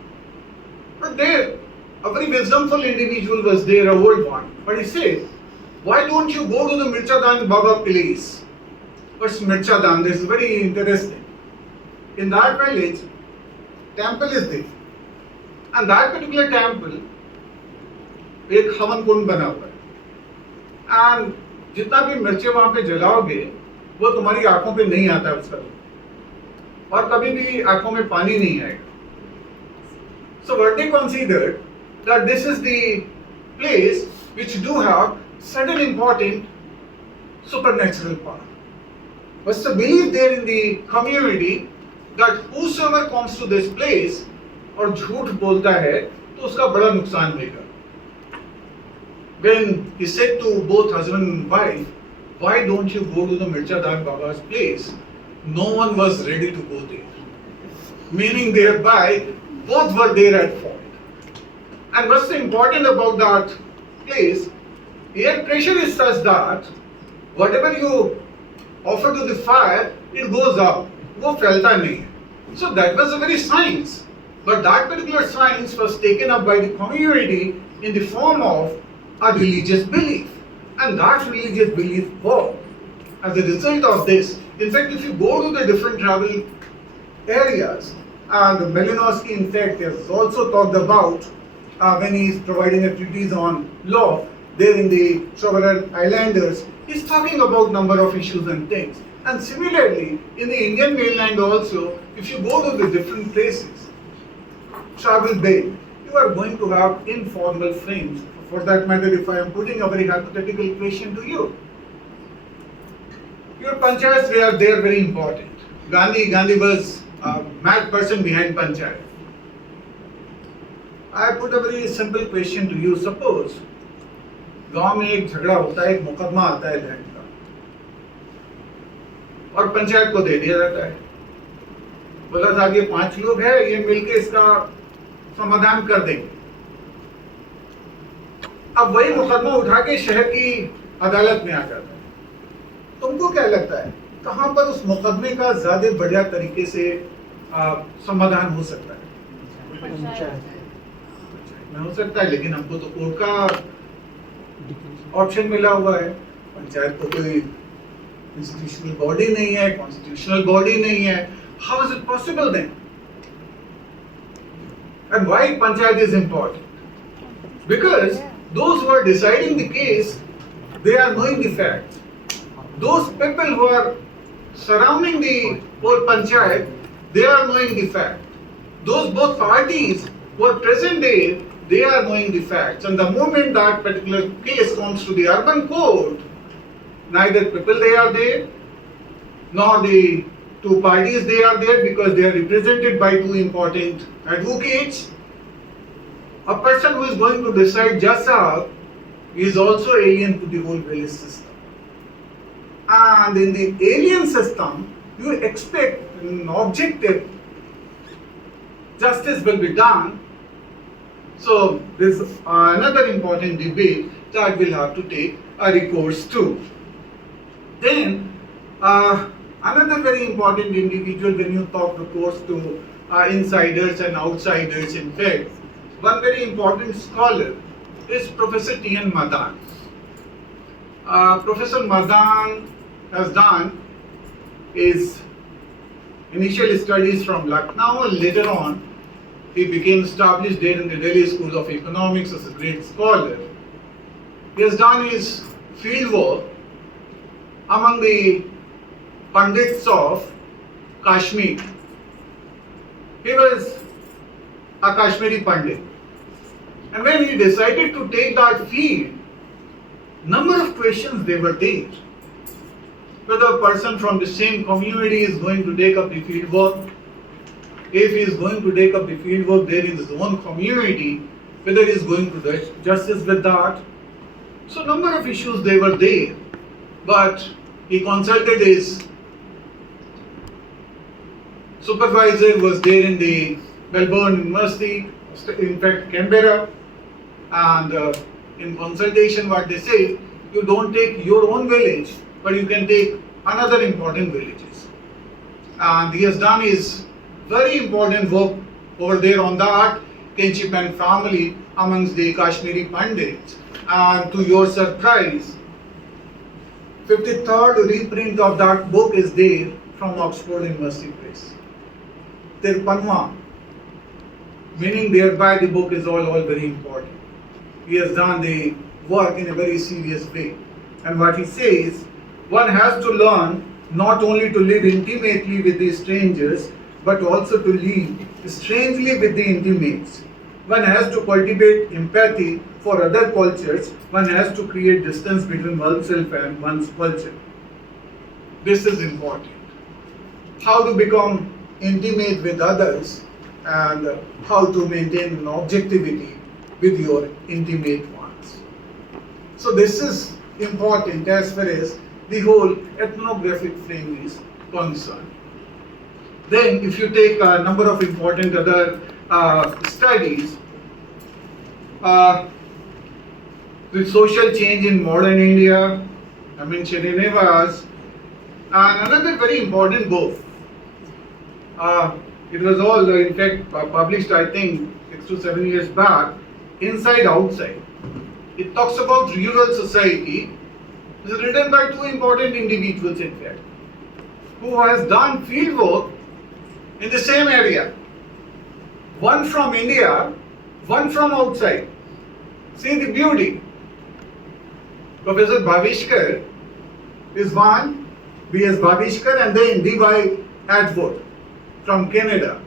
But there, a very wisdomful individual was there, a old one. But he said, why don't you go to the Mirchadan Baba place? What's Mirchadan? This is very interesting. In that village, temple is there. And that particular temple, एक हवन कुंड बना हुआ है. And जितना भी मिर्चे वहाँ पे जलाओगे, वो तुम्हारी आंखों पे नहीं आता उसका, और कभी भी आंखों में पानी नहीं आएगा. So what they considered that this is the place which do have certain important supernatural power. Was the belief there in the community that whosoever comes to this place और झूठ बोलता है तो उसका बड़ा नुकसान होगा. When he said to both husband and wife, why don't you go to the Mirchadan Baba's place? No one was ready to go there. Meaning thereby, both were there at fault. And what's important about that place, air pressure is such that whatever you offer to the fire, it goes up. वो फैलता नहीं है. So that was a very science. But that particular science was taken up by the community in the form of a religious belief. And that religious belief worked. As a result of this, in fact, if you go to the different travel areas, And Malinowski, in fact, has also talked about when he is providing a treatise on law there in the Sovereign Islanders, he's talking about number of issues and things. And similarly, in the Indian mainland also, if you go to the different places, travel bay, you are going to have informal frames. For that matter, if I am putting a very hypothetical question to you, your panchayats were there very important. Gandhi was a mad person behind panchayat. I put a very simple question to you. Suppose गांव में एक झगड़ा होता है, एक मुकदमा आता है लैंड का, और पंचायत को दे दिया जाता है। बोला साहब ये 5 लोग हैं, ये मिलके इसका समाधान कर देंगे। अब वही मुकदमा उठा के शहर की अदालत में आ जाता है। तुमको क्या लगता है कहां पर उस मुकदमे का ज्यादा बढ़िया तरीके से समाधान हो सकता है? में हो सकता है, लेकिन हमको तो कोर्ट का ऑप्शन मिला हुआ है। पंचायत तो कोई इंस्टीट्यूशनल बॉडी नहीं है, कॉन्स्टिट्यूशनल बॉडी नहीं है। How is it possible then? And why panchayat is important? Because those who are deciding the case, they are knowing the facts. Those people who are surrounding the whole panchayat, they are knowing the fact. Those both parties who are present there, they are knowing the facts. And the moment that particular case comes to the urban court, neither people they are there, nor the two parties they are there, because they are represented by two important advocates. A person who is going to decide just how is also alien to the whole village system. And in the alien system, you expect an objective justice will be done. So this is another important debate that we'll have to take a recourse to. Then another very important individual when you talk, of course, to insiders and outsiders. In fact, one very important scholar is Professor T.N. Madan. Professor Madan has done his initial studies from Lucknow, and later on he became established there in the Delhi School of Economics as a great scholar. He has done his field work among the Pandits of Kashmir. He was a Kashmiri Pandit. And when he decided to take that field, number of questions they were there. Whether a person from the same community is going to take up the field work, if he is going to take up the field work there in his own community, whether he is going to do justice with that. So number of issues they were there, but he consulted his supervisor who was there in the Melbourne University, in fact Canberra, and in consultation what they say, you don't take your own village, but you can take another important villages. And he has done his very important work over there on that kinship and family amongst the Kashmiri Pandits. And to your surprise, 53rd reprint of that book is there from Oxford University Press. Tirpanwa, meaning thereby the book is all very important. He has done the work in a very serious way. And what he says, one has to learn not only to live intimately with the strangers, but also to live strangely with the intimates. One has to cultivate empathy for other cultures. One has to create distance between oneself and one's culture. This is important. How to become intimate with others and how to maintain an objectivity with your intimate ones. So this is important as far as the whole ethnographic frame is concerned. Then if you take a number of important other studies, the social change in modern India, I mean Srinivas, and another very important book. It was all in fact published I think 6 to 7 years back, Inside Outside. It talks about rural society. It is written by two important individuals in fact, who has done field work in the same area. one from India, one from outside. See the beauty. Professor Bhavishkar is one, B.S. Bhavishkar, and then D.Y. Atwood from Canada.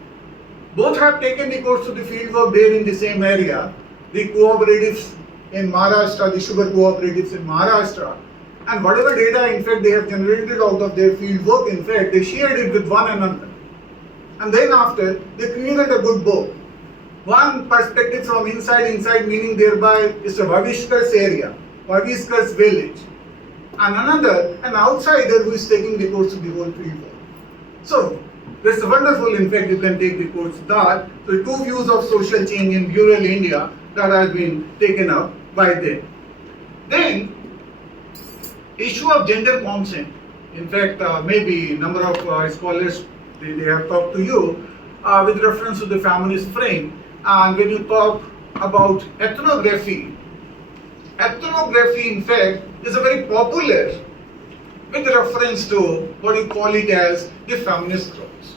Both have taken the course to the fieldwork there in the same area, the cooperatives in Maharashtra, the sugar cooperatives in Maharashtra, and whatever data in fact they have generated out of their fieldwork, in fact they shared it with one another. And then after, they created a good book. One perspective from inside meaning thereby is a Bhavishkar's area, Bhavishkar's village. And another, an outsider who is taking the course to the whole fieldwork. So, it's wonderful, in fact, you can take the course that. So, two views of social change in rural India that has been taken up by them. Then, issue of gender consent. In fact, maybe number of scholars, they have talked to you with reference to the feminist frame. And when you talk about ethnography, in fact, is a very popular with reference to what you call it as the feminist groups.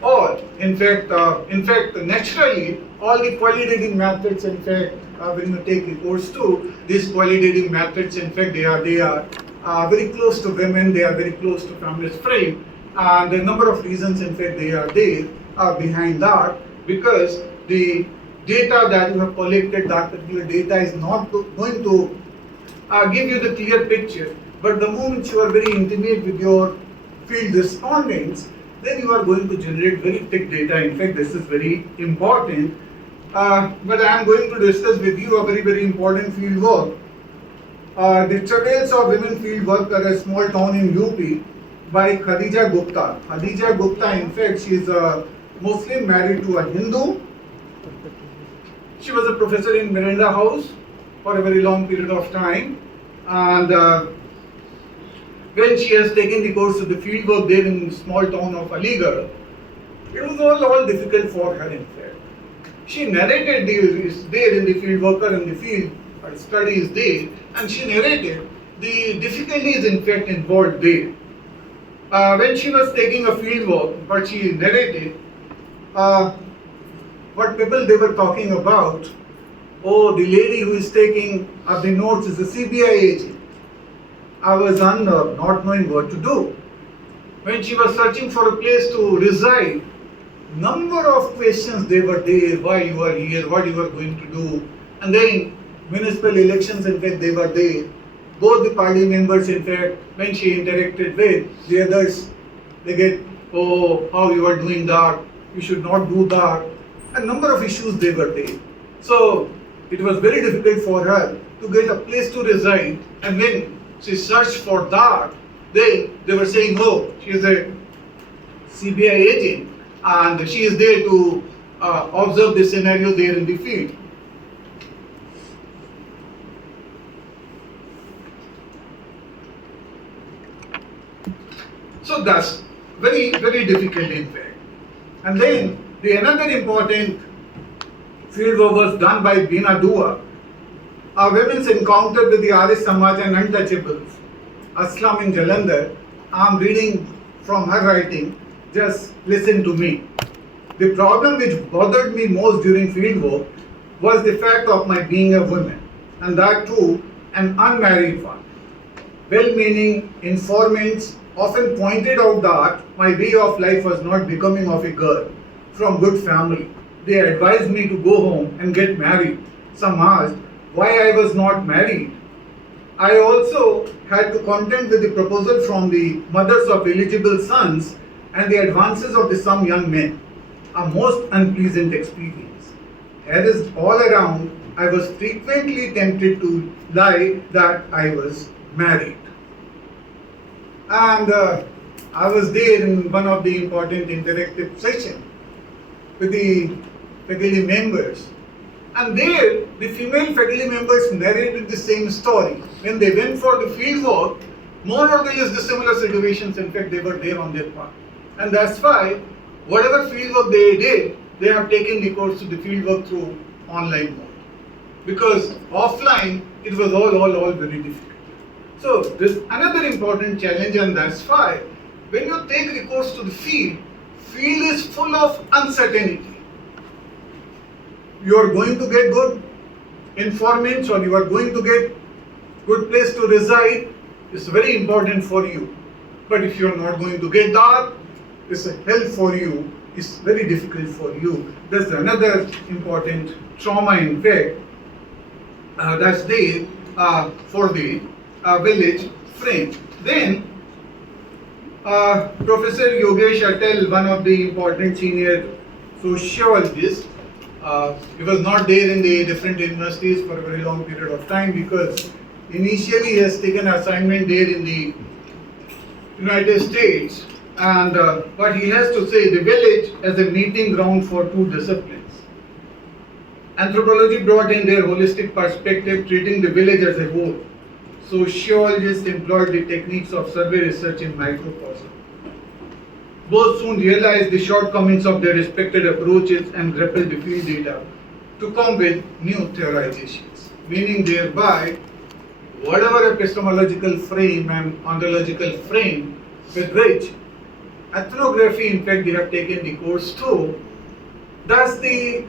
Or, in fact, naturally, all the qualitative methods, in fact, when you take the course too, these qualitative methods, in fact, they are very close to women, they are very close to feminist frame, and a number of reasons, in fact, they are there behind that, because the data that you have collected, that particular data is not going to give you the clear picture, but the moment you are very intimate with your field respondents, then you are going to generate very thick data. In fact, this is very important. But I am going to discuss with you a very, very important field work. The Travails of Women Field Work at a Small Town in UP by Khadija Gupta. Khadija Gupta, in fact, she is a Muslim married to a Hindu. She was a professor in Miranda House for a very long period of time. And when she has taken the course of the field work there in the small town of Aligarh, it was all difficult for her, in fact. She narrated there in the field worker in the field, her studies there, and she narrated the difficulties, in fact, involved there. When she was taking a field work, what she narrated, what people they were talking about, oh, the lady who is taking up the notes is a CBI agent. I was unnerved, not knowing what to do. When she was searching for a place to reside, number of questions they were there, why you are here, what you are going to do. And then municipal elections, in fact, they were there. Both the party members, in fact, when she interacted with the others, they get, oh, how you are doing that, you should not do that. A number of issues they were there. So it was very difficult for her to get a place to reside, and when she searched for that, they were saying, oh, she is a CBI agent and she is there to observe the scenario there in the field. So that's very, very difficult, in fact. And then another important field work was done by Bina Dua. A women's encounter with the Arya Samaj and Untouchables, Aslam in Jalandhar. I am reading from her writing, just listen to me. The problem which bothered me most during fieldwork was the fact of my being a woman, and that too an unmarried one. Well-meaning informants often pointed out that my way of life was not becoming of a girl from good family. They advised me to go home and get married. Some asked why I was not married. I also had to contend with the proposal from the mothers of eligible sons and the advances of some young men. A most unpleasant experience. As all around, I was frequently tempted to lie that I was married. And I was there in one of the important interactive sessions with the faculty members. And there, the female faculty members narrated the same story. When they went for the field work, more or less the similar situations, in fact, they were there on their part. And that's why, whatever field work they did, they have taken the course to the field work through online mode. Because offline, it was all very difficult. So, this another important challenge, and that's why, when you take the course to the field is full of uncertainty. you are going to get good informants or you are going to get good place to reside, it's very important for you. But if you are not going to get that, it's a hell for you, it's very difficult for you. There's another important trauma in fact that's there for the village frame. Then Professor Yogesh Atal, one of the important senior sociologists, he was not there in the different universities for a very long period of time because initially he has taken assignment there in the United States, and what he has to say, the village as a meeting ground for two disciplines. Anthropology brought in their holistic perspective, treating the village as a whole. Sociologists employed the techniques of survey research in microcosm. Both soon realized the shortcomings of their respected approaches and grappled the field data to come with new theorizations, meaning thereby whatever epistemological frame and ontological frame with which ethnography, in fact, they have taken the course to, that's the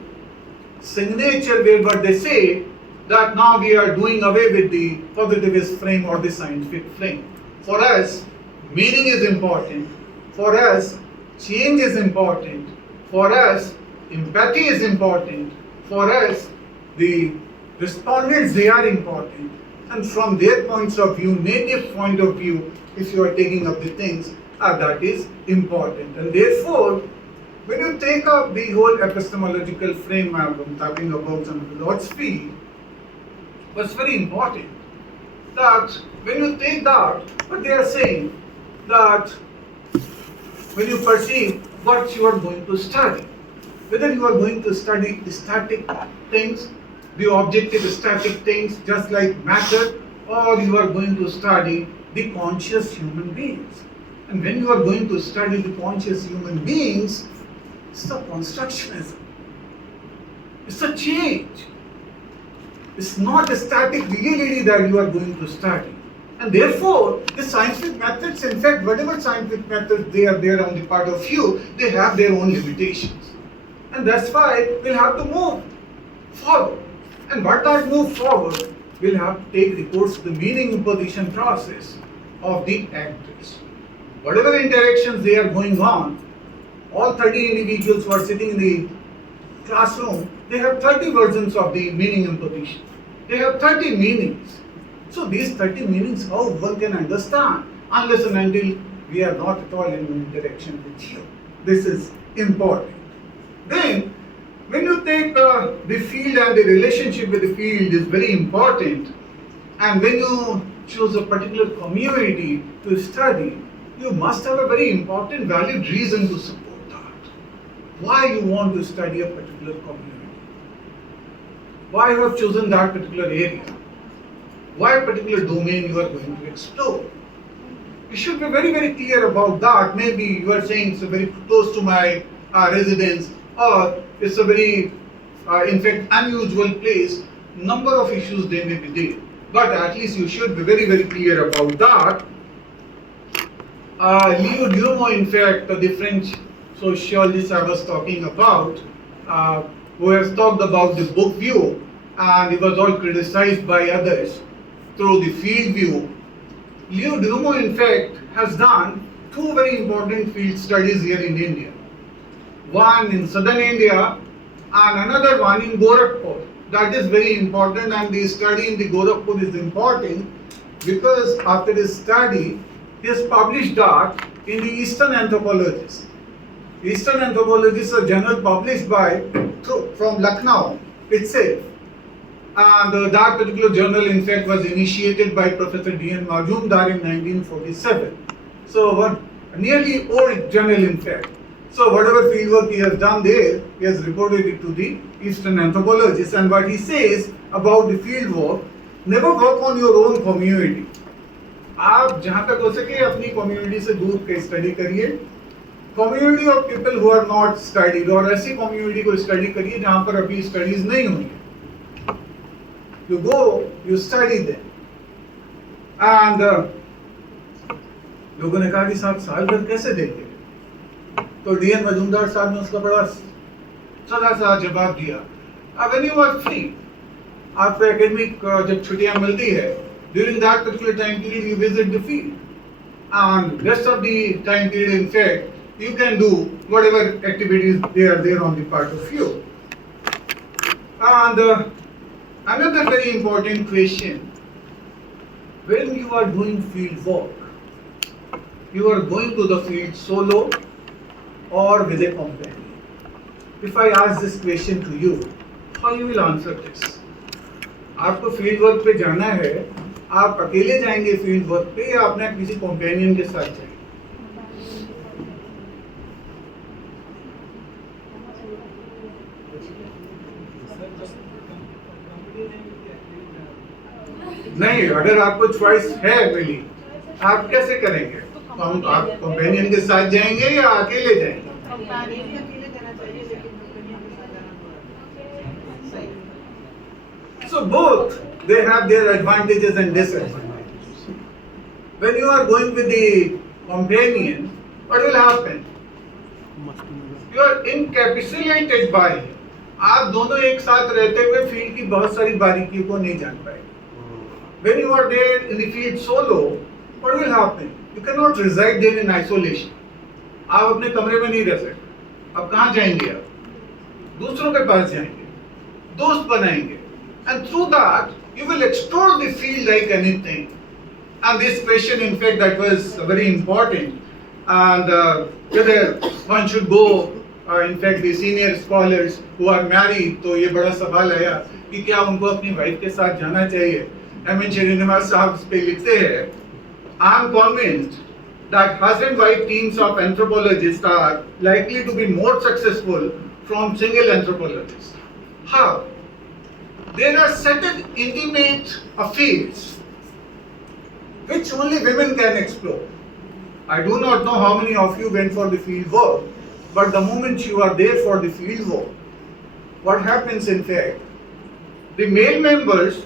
signature where what they say that now we are doing away with the positivist frame or the scientific frame. For us, meaning is important. For us, change is important. For us, empathy is important. For us, the respondents, they are important. And from their points of view, native point of view, if you are taking up the things, that is important. And therefore, when you take up the whole epistemological frame, I'm talking about some philosophy, what's very important, that when you take that, what they are saying, that when you perceive what you are going to study, whether you are going to study static things, the objective static things just like matter, or you are going to study the conscious human beings. And when you are going to study the conscious human beings, it's a constructionism. It's a change. It's not a static reality that you are going to study. And therefore, the scientific methods, in fact, whatever scientific methods they are there on the part of you, they have their own limitations. And that's why we'll have to move forward. And what that move forward, we'll have to take recourse to the meaning imposition process of the actors. Whatever interactions they are going on, all 30 individuals who are sitting in the classroom, they have 30 versions of the meaning imposition. They have 30 meanings. So these 30 meanings, how one can understand, unless and until we are not at all in interaction with you. This is important. Then, when you take the field and the relationship with the field is very important, and when you choose a particular community to study, you must have a very important valid reason to support that. Why you want to study a particular community? Why you have chosen that particular area? Why a particular domain you are going to explore? You should be very, very clear about that. Maybe you are saying it's very close to my residence, or it's a very, in fact, unusual place. Number of issues they may be there. But at least you should be very, very clear about that. Leo Dumo, in fact, the French sociologist I was talking about, who has talked about the book view, and it was all criticized by others through the field view. Leo Dumo, in fact, has done two very important field studies here in India. One in southern India and another one in Gorakhpur. That is very important, and the study in the Gorakhpur is important because after his study, he has published that in the Eastern Anthropologist. Eastern Anthropologist is a journal published by from Lucknow itself. And that particular journal, in fact, was initiated by Professor D.N. Majumdar in 1947. So, nearly old journal, in fact. So, whatever fieldwork he has done there, he has reported it to the Eastern Anthropologist. And what he says about the fieldwork, never work on your own community. आप जहाँ तक हो सके अपनी community से दूर के study करिए, community of people who are not studied, और ऐसी कम्युनिटी को स्टडी करिए जहाँ पर अभी स्टडीज नहीं हुई है. You go, you study them. And लोगों ने कहा कि साहब साल भर कैसे देंगे? तो D.N. मजूमदार साहब ने उसका बड़ा सदा सा जवाब दिया. When you are free, आपको एकेडमिक जब छुट्टियां मिलती है, during that particular time period you visit the field, and rest of the time period, in fact, you can do whatever activities they are there on the part of you. And another very important question: when you are doing field work, you are going to the field solo or with a companion? If I ask this question to you, how you will answer this? आपको field work पे जाना है, आप अकेले जाएंगे field work पे या अपने किसी कंपेनियन के साथ जाएंगे? नहीं, अगर आपको चॉइस है मिली, आप कैसे करेंगे? तो आप कंपेनियन के साथ जाएंगे या अकेले जाएंगे? So both, they have their advantages and disadvantages. When you are going with the companion, what will happen? You are encapsulated by him. आप दोनों एक साथ रहते हुए फील्ड की बहुत सारी बारीकियों को नहीं जान पाएंगे. When you are there in the field solo, what will happen? You cannot reside there in isolation. आप अपने कमरे में नहीं रह सकते. अब कहाँ जाएंगे आप? दूसरों के पास जाएंगे, दोस्त बनाएंगे. And through that, you will explore the field like anything. And this question, in fact, that was very important. And whether one should go, in fact, the senior scholars who are married, तो ये बड़ा सवाल आया कि क्या उनको अपनी wife के साथ जाना चाहिए? M.N. Srinivas साहब इस पे लिखते हैं, I am convinced that husband-wife teams of anthropologists are likely to be more successful from single anthropologists. How? There are certain intimate fields which only women can explore. I do not know how many of you went for the field work, but the moment you are there for the field work, what happens in fact? The male members,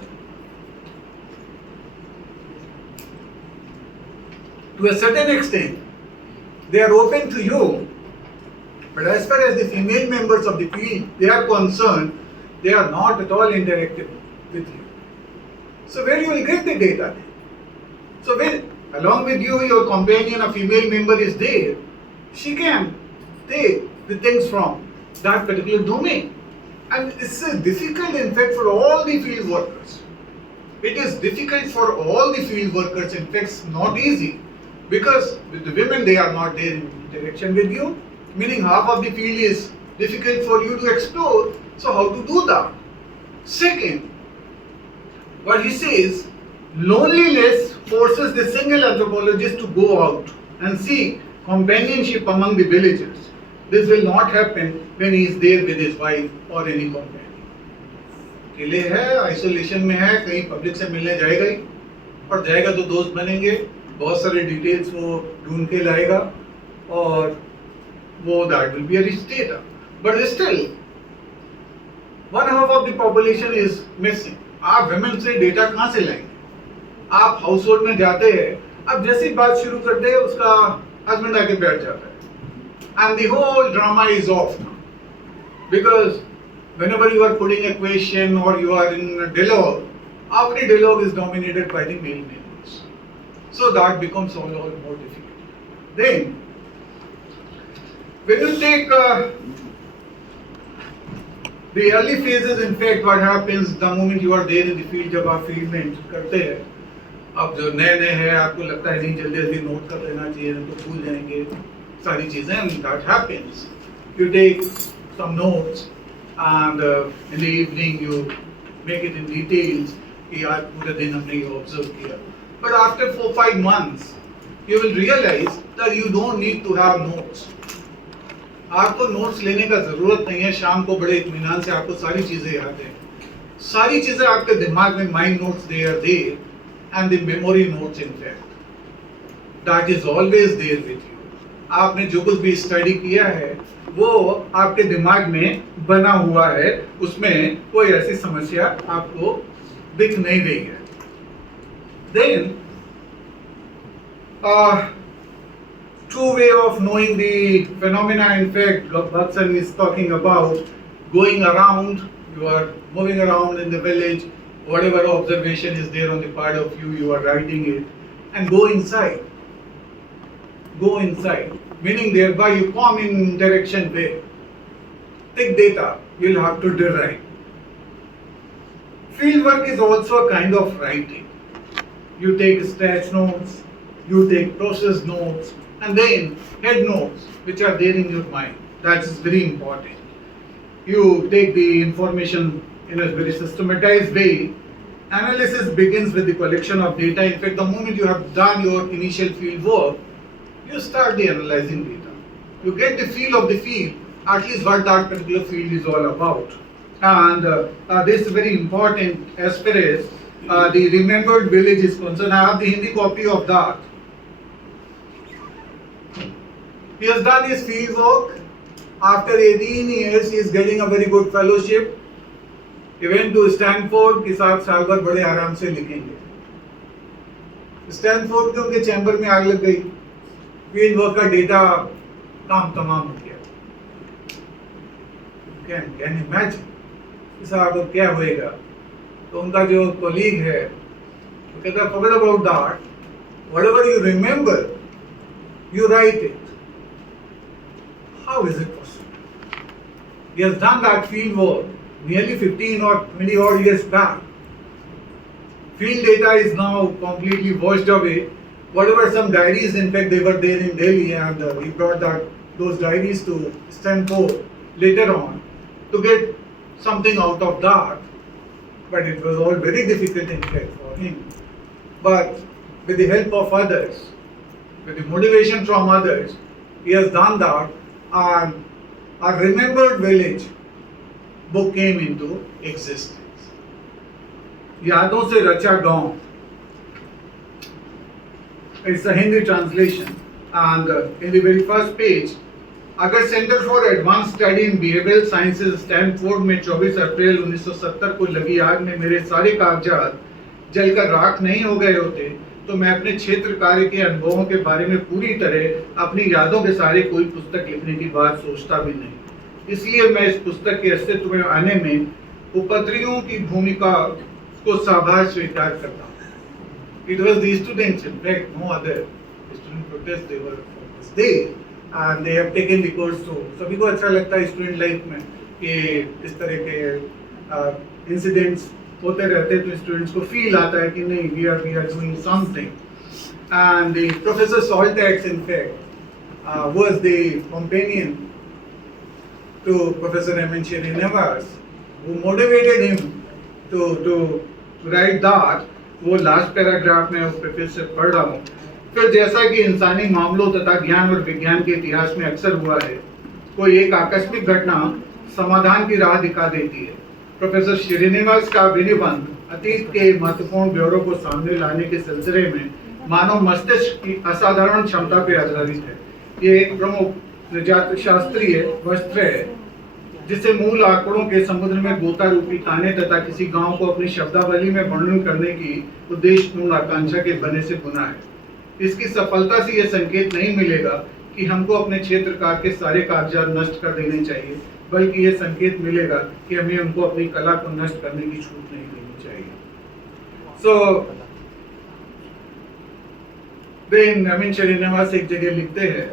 to a certain extent, they are open to you, but as far as the female members of the field, they are concerned, they are not at all interactive with you. So where you will get the data? So when along with you, your companion, a female member is there, she can take the things from that particular domain. And this is difficult in fact for all the field workers. It is difficult for all the field workers, in fact it's not easy. Because with the women, they are not there in interaction with you, meaning half of the field is difficult for you to explore. So how to do that? Second, what he says, loneliness forces the single anthropologist to go out and seek companionship among the villagers. This will not happen when he is there with his wife or any companion. अकेले है, isolation में है, कहीं public से मिलने जाएगा ही, और जाएगा तो दोस्त बनेंगे, बहुत सारे डिटेल्स वो ढूंढ के लाएगा, और वो that will be a rich data. But still, one half of the population is missing. आप women से डेटा कहाँ से लाएंगे? आप हाउस होल्ड में जाते हैं, अब जैसी बात शुरू करते हैं उसका हस्बैंड आके बैठ जाता है, and the whole drama is off now. Because whenever you are putting a question or you are in a dialogue, every dialogue is dominated by the male members. So that becomes all more difficult. Then, when you take the early phases, in fact, what happens the moment you are there in the field, जब आप field में enter करते हैं, अब जो नए नए हैं आपको लगता है नहीं जल्दी जल्दी नोट कर लेना चाहिए, तो भूल जाएंगे सारी चीजें, and that happens. You take some notes and in the evening you make it in details कि आज पूरे दिन हमने ये observe किया. But after 4-5 months, you will realize that you don't need to have notes. आपको नोट्स लेने का जरूरत नहीं है, शाम को बड़े इत्मीनान से आपको सारी चीजें याद है, सारी चीजें आपके दिमाग में, mind notes they are there, and the memory notes in fact that is always there with you. आपने जो कुछ भी स्टडी किया है वो आपके दिमाग में बना हुआ है, उसमें कोई ऐसी समस्या आपको दिख नहीं रही है. Then true way of knowing the phenomena, in fact, Bhaktsan is talking about going around You are moving around in the village, whatever observation is there on the part of you, you are writing it, and go inside. Go inside, meaning thereby you come in interaction way. Take data, you'll have to derive. Fieldwork is also a kind of writing. You take stats notes, you take process notes, and then head notes, which are there in your mind. That is very important. You take the information in a very systematized way. Analysis begins with the collection of data. In fact, the moment you have done your initial field work, you start the analyzing data. You get the feel of the field, at least what that particular field is all about. And this is very important as far as the remembered village is concerned. I have the Hindi copy of that. He has done his field work. After 18 years, he is getting a very good fellowship. He went to Stanford, कि साहब साल भर बड़े आराम से लिखेंगे. Stanford के उनके चैम्बर में आग लग गई. फील्ड वर्क का डेटा काम तमाम हो गया. Can imagine कि साहब अब क्या होएगा? तो उनका जो कोलीग है, वो कहता है forget about that. Whatever you remember, you write it. How is it possible? He has done that field work nearly 15 or 20 odd years back. Field data is now completely washed away. Whatever some diaries, in fact, they were there in Delhi, and he brought those diaries to Stanford later on to get something out of that. But it was all very difficult, in fact, for him. But with the help of others, with the motivation from others, he has done that, and a remembered village book came into existence. यादों से रचा गांव. It's a Hindi translation, and in the very first page, अगर centre for advance study in behavioural sciences Stanford में 24 अप्रैल 1970 को लगी आग में मेरे सारे कागजात जलकर राख नहीं हो गए होते, तो मैं अपने क्षेत्र कार्य के अनुभवों के बारे में पूरी तरह अपनी यादों के सारे कोई पुस्तक लिखने की बात सोचता भी नहीं. इसलिए मैं इस पुस्तक के अस्तित्व में आने में उपद्रवियों की भूमिका को साभार स्वीकार करता हूँ. It was the students, in fact, no other student protest. They were there, and they have taken the course. So सभी को अच्छा लगता है स्टूडेंट लाइफ में कि इस तरह के इंसिडेंट्स होते रहते हैं, तो स्टूडेंट्स को फील आता है कि नहीं, we are doing something. And the Professor Saltax, in fact, was the companion to Professor M.N. Srinivas, who motivated him to write that. वो लास्ट पैराग्राफ में प्रेफेस से पढ़ रहा हूँ. फिर जैसा कि इंसानी मामलों तथा ज्ञान और विज्ञान के इतिहास में अक्सर हुआ है, कोई एक आकस्मिक घटना समाधान की राह दिखा देती है. प्रोफेसर श्रीनिवास का विनिबंध अतीत के महत्वपूर्ण ब्यौरों को सामने लाने के सिलसिले में मानव मस्तिष्क की असाधारण क्षमता पर आधारित है. ये एक प्रमुख शास्त्रीय वस्त्र है जिसे मूल आंकड़ों के समुद्र में गोता रूपी खाने तथा किसी गांव को अपनी शब्दावली में वर्णन करने की उद्देश्यपूर्ण आकांक्षा के बने से बुना है. इसकी सफलता से यह संकेत नहीं मिलेगा कि हमको अपने क्षेत्र कार के सारे कागजात नष्ट कर देने चाहिए, बल्कि यह संकेत मिलेगा कि हमें उनको अपनी कला को नष्ट करने की छूट नहीं देनी चाहिए. सो देन अमीन श्रीनिवास एक जगह लिखते हैं,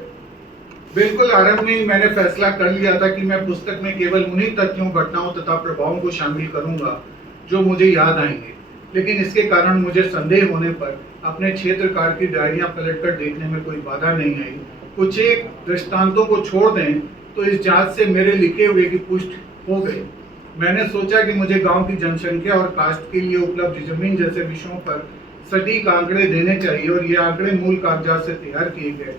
बिल्कुल आरंभ में मैंने फैसला कर लिया था कि मैं पुस्तक में केवल उन्हीं तथ्यों, घटनाओं तथा प्रभावों को शामिल करूंगा जो मुझे याद आएंगे, लेकिन इसके कारण मुझे संदेह होने पर अपने क्षेत्र कार की डायरियां पलटकर देखने में कोई बाधा नहीं आई. कुछ एक दृष्टांतों को छोड़ दें तो इस जांच से मेरे लिखे हुए की पुष्टि हो गई. मैंने सोचा कि मुझे गाँव की जनसंख्या और कास्ट के लिए उपलब्ध जमीन जैसे विषयों पर सटीक आंकड़े देने चाहिए, और ये आंकड़े मूल कागजात से तैयार किए गए.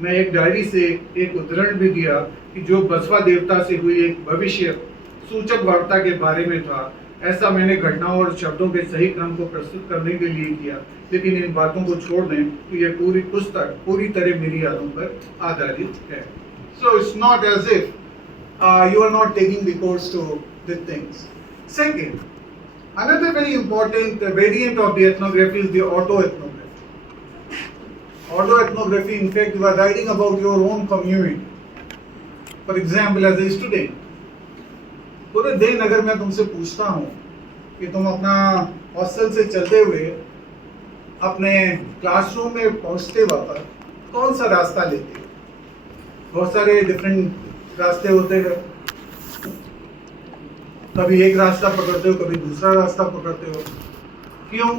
मैं एक डायरी से एक उदाहरण भी दिया कि जो बसवा देवता से हुई एक भविष्य सूचक वार्ता के बारे में था. ऐसा मैंने घटनाओं और शब्दों के सही क्रम को प्रस्तुत करने के लिए किया, लेकिन इन बातों को छोड़ दें तो यह पूरी पुस्तक पूरी तरह मेरी यादों पर आधारित है. So it's not as if you are not taking the course to the things. Second, another very important variant of the ethnography is the autoethnography. Autoethnography, in fact, you are writing about your own community. For example, as a student, पूरे दिन अगर मैं तुमसे पूछता हूँ कि तुम अपना हॉस्टल से चलते हुए अपने क्लासरूम में पहुँचते वक्त कौन सा रास्ता लेते हो? बहुत सारे डिफरेंट रास्ते होते हैं। कभी एक रास्ता पकड़ते हो, कभी दूसरा रास्ता पकड़ते हो। क्यों?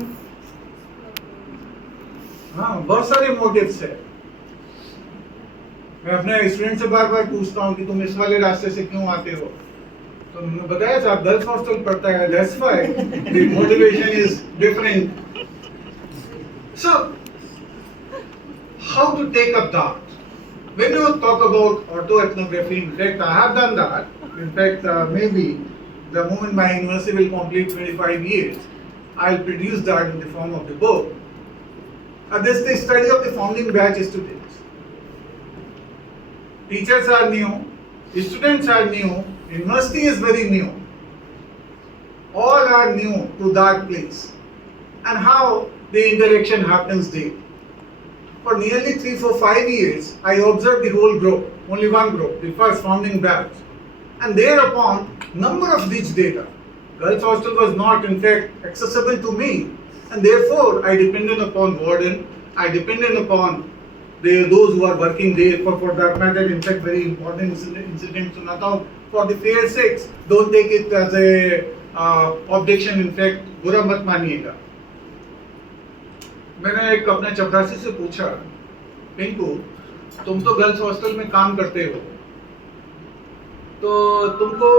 हाँ, बहुत सारे मोटिव्स है। मैं अपने स्टूडेंट से बार बार पूछता हूँ कि तुम इस वाले रास्ते से क्यों आते हो, तो उन्होंने बताया साहब गर्ल्स हॉस्टल पढ़ता है, that's why the motivation is different. So how to take up that? When you talk about autoethnography, in fact I have done that. In fact maybe the moment my university will complete 25 years, I'll produce that in the form of the book. This is the study of the founding batch students. Teachers are new, students are new, university is very new. All are new to that place. And how the interaction happens there. For nearly 3, 4, 5 years, I observed the whole group, only one group, the first founding batch. And thereupon, number of rich data. Girls hostel was not in fact accessible to me. And therefore, I depended upon warden, I depended upon those who are working there for that matter. In fact, very important incident सुनाता हूँ. For the fair sakes, don't take it as a objection. In fact, बुरा मत मानिएगा. मैंने एक अपने चपरासी से पूछा, पिंकू, तुम तो गर्ल्स हॉस्टल में काम करते हो, तो तुमको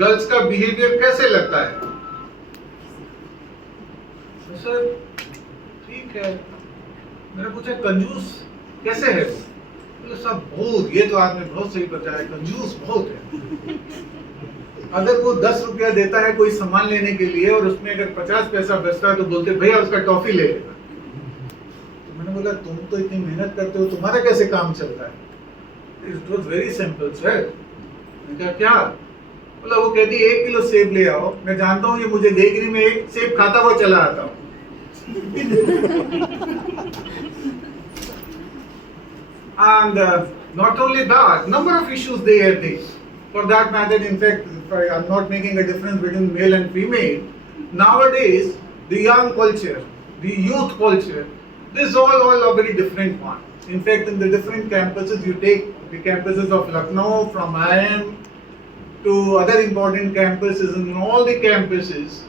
गर्ल्स का बिहेवियर कैसे लगता है? तो सर ठीक है. मैंने पूछा कंजूस कैसे है? बोले सब बहुत, ये तो आपने बहुत सही बताया, कंजूस बहुत है. अगर वो 10 रुपया देता है कोई सामान लेने के लिए और उसमें अगर 50 पैसा बचता है तो बोलते भैया उसका टॉफी ले लेना. तो मैंने बोला तुम तो इतनी मेहनत करते हो, तुम्हारा कैसे काम चलता है? It was very simple sir. मैंने कहा क्या? बोला वो कहती 1 किलो सेब ले आओ, मैं जानता हूँ ये मुझे देगी, मैं एक सेब खाता हुआ चला आता हूँ. And not only that, number of issues they are there. For that matter, in fact, I'm not making a difference between male and female. Nowadays, the young culture, the youth culture, this is all a very different one. In fact, in the different campuses, you take the campuses of Lucknow, from IIM to other important campuses, and in all the campuses,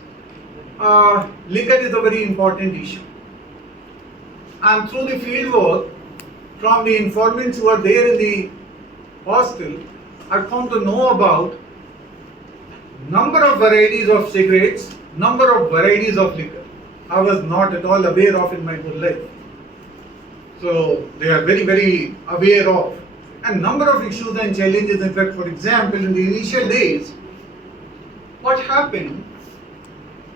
liquor is a very important issue. And through the field work, from the informants who are there in the hostel, I come to know about number of varieties of cigarettes, number of varieties of liquor. I was not at all aware of in my whole life. So they are very, very aware of. And number of issues and challenges. In fact, for example, in the initial days, what happened?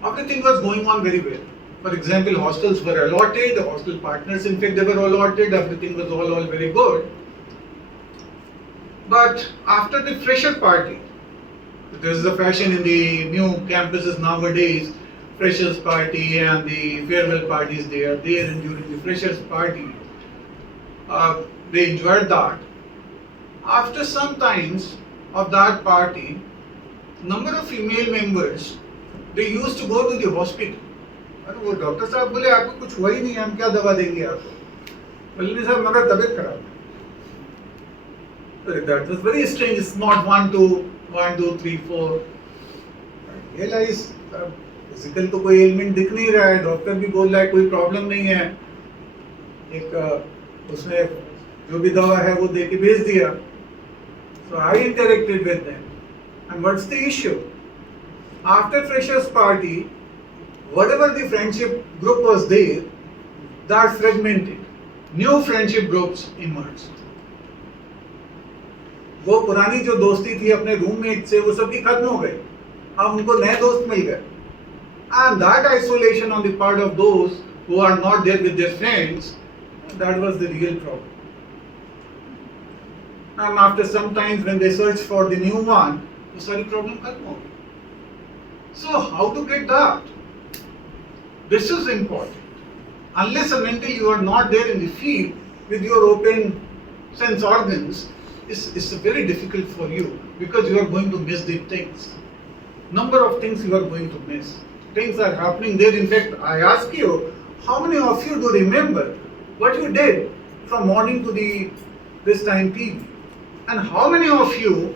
Everything was going on very well. For example, hostels were allotted, the hostel partners, in fact, they were allotted, everything was all very good. But after the fresher party, there is a fashion in the new campuses nowadays, freshers party and the farewell parties, they are there, and during the freshers party, they enjoyed that. After some times of that party, number of female members, they used to go to the hospital. अरे वो doctor साहब बोले आपको कुछ हुआ ही नहीं है, हम क्या दवा देंगे आपको? बोले नहीं साहब मेरा तबीयत खराब है. That was very strange. It's not 1, 2, 3, 4. I realized physical तो कोई एलिमेंट दिख नहीं रहा है, डॉक्टर भी बोल रहा है कोई प्रॉब्लम नहीं है, एक उसने जो भी दवा है वो दे के भेज दिया. So I interacted with them. And what's the issue? After freshers party, whatever the friendship group was there, that fragmented. New friendship groups emerged. वो पुरानी जो दोस्ती थी अपने रूममेट से, वो सबकी खत्म हो गई. अब उनको नए दोस्त मिल गए. And that isolation on the part of those who are not there with their friends, that was the real problem. And after some time when they searched for the new one, वो सारी problem खत्म हो गई. So how to get that? This is important. Unless and until you are not there in the field with your open sense organs, it's very difficult for you, because you are going to miss the things. number of things you are going to miss. Things are happening there. In fact, I ask you, how many of you do remember what you did from morning to this time period? And how many of you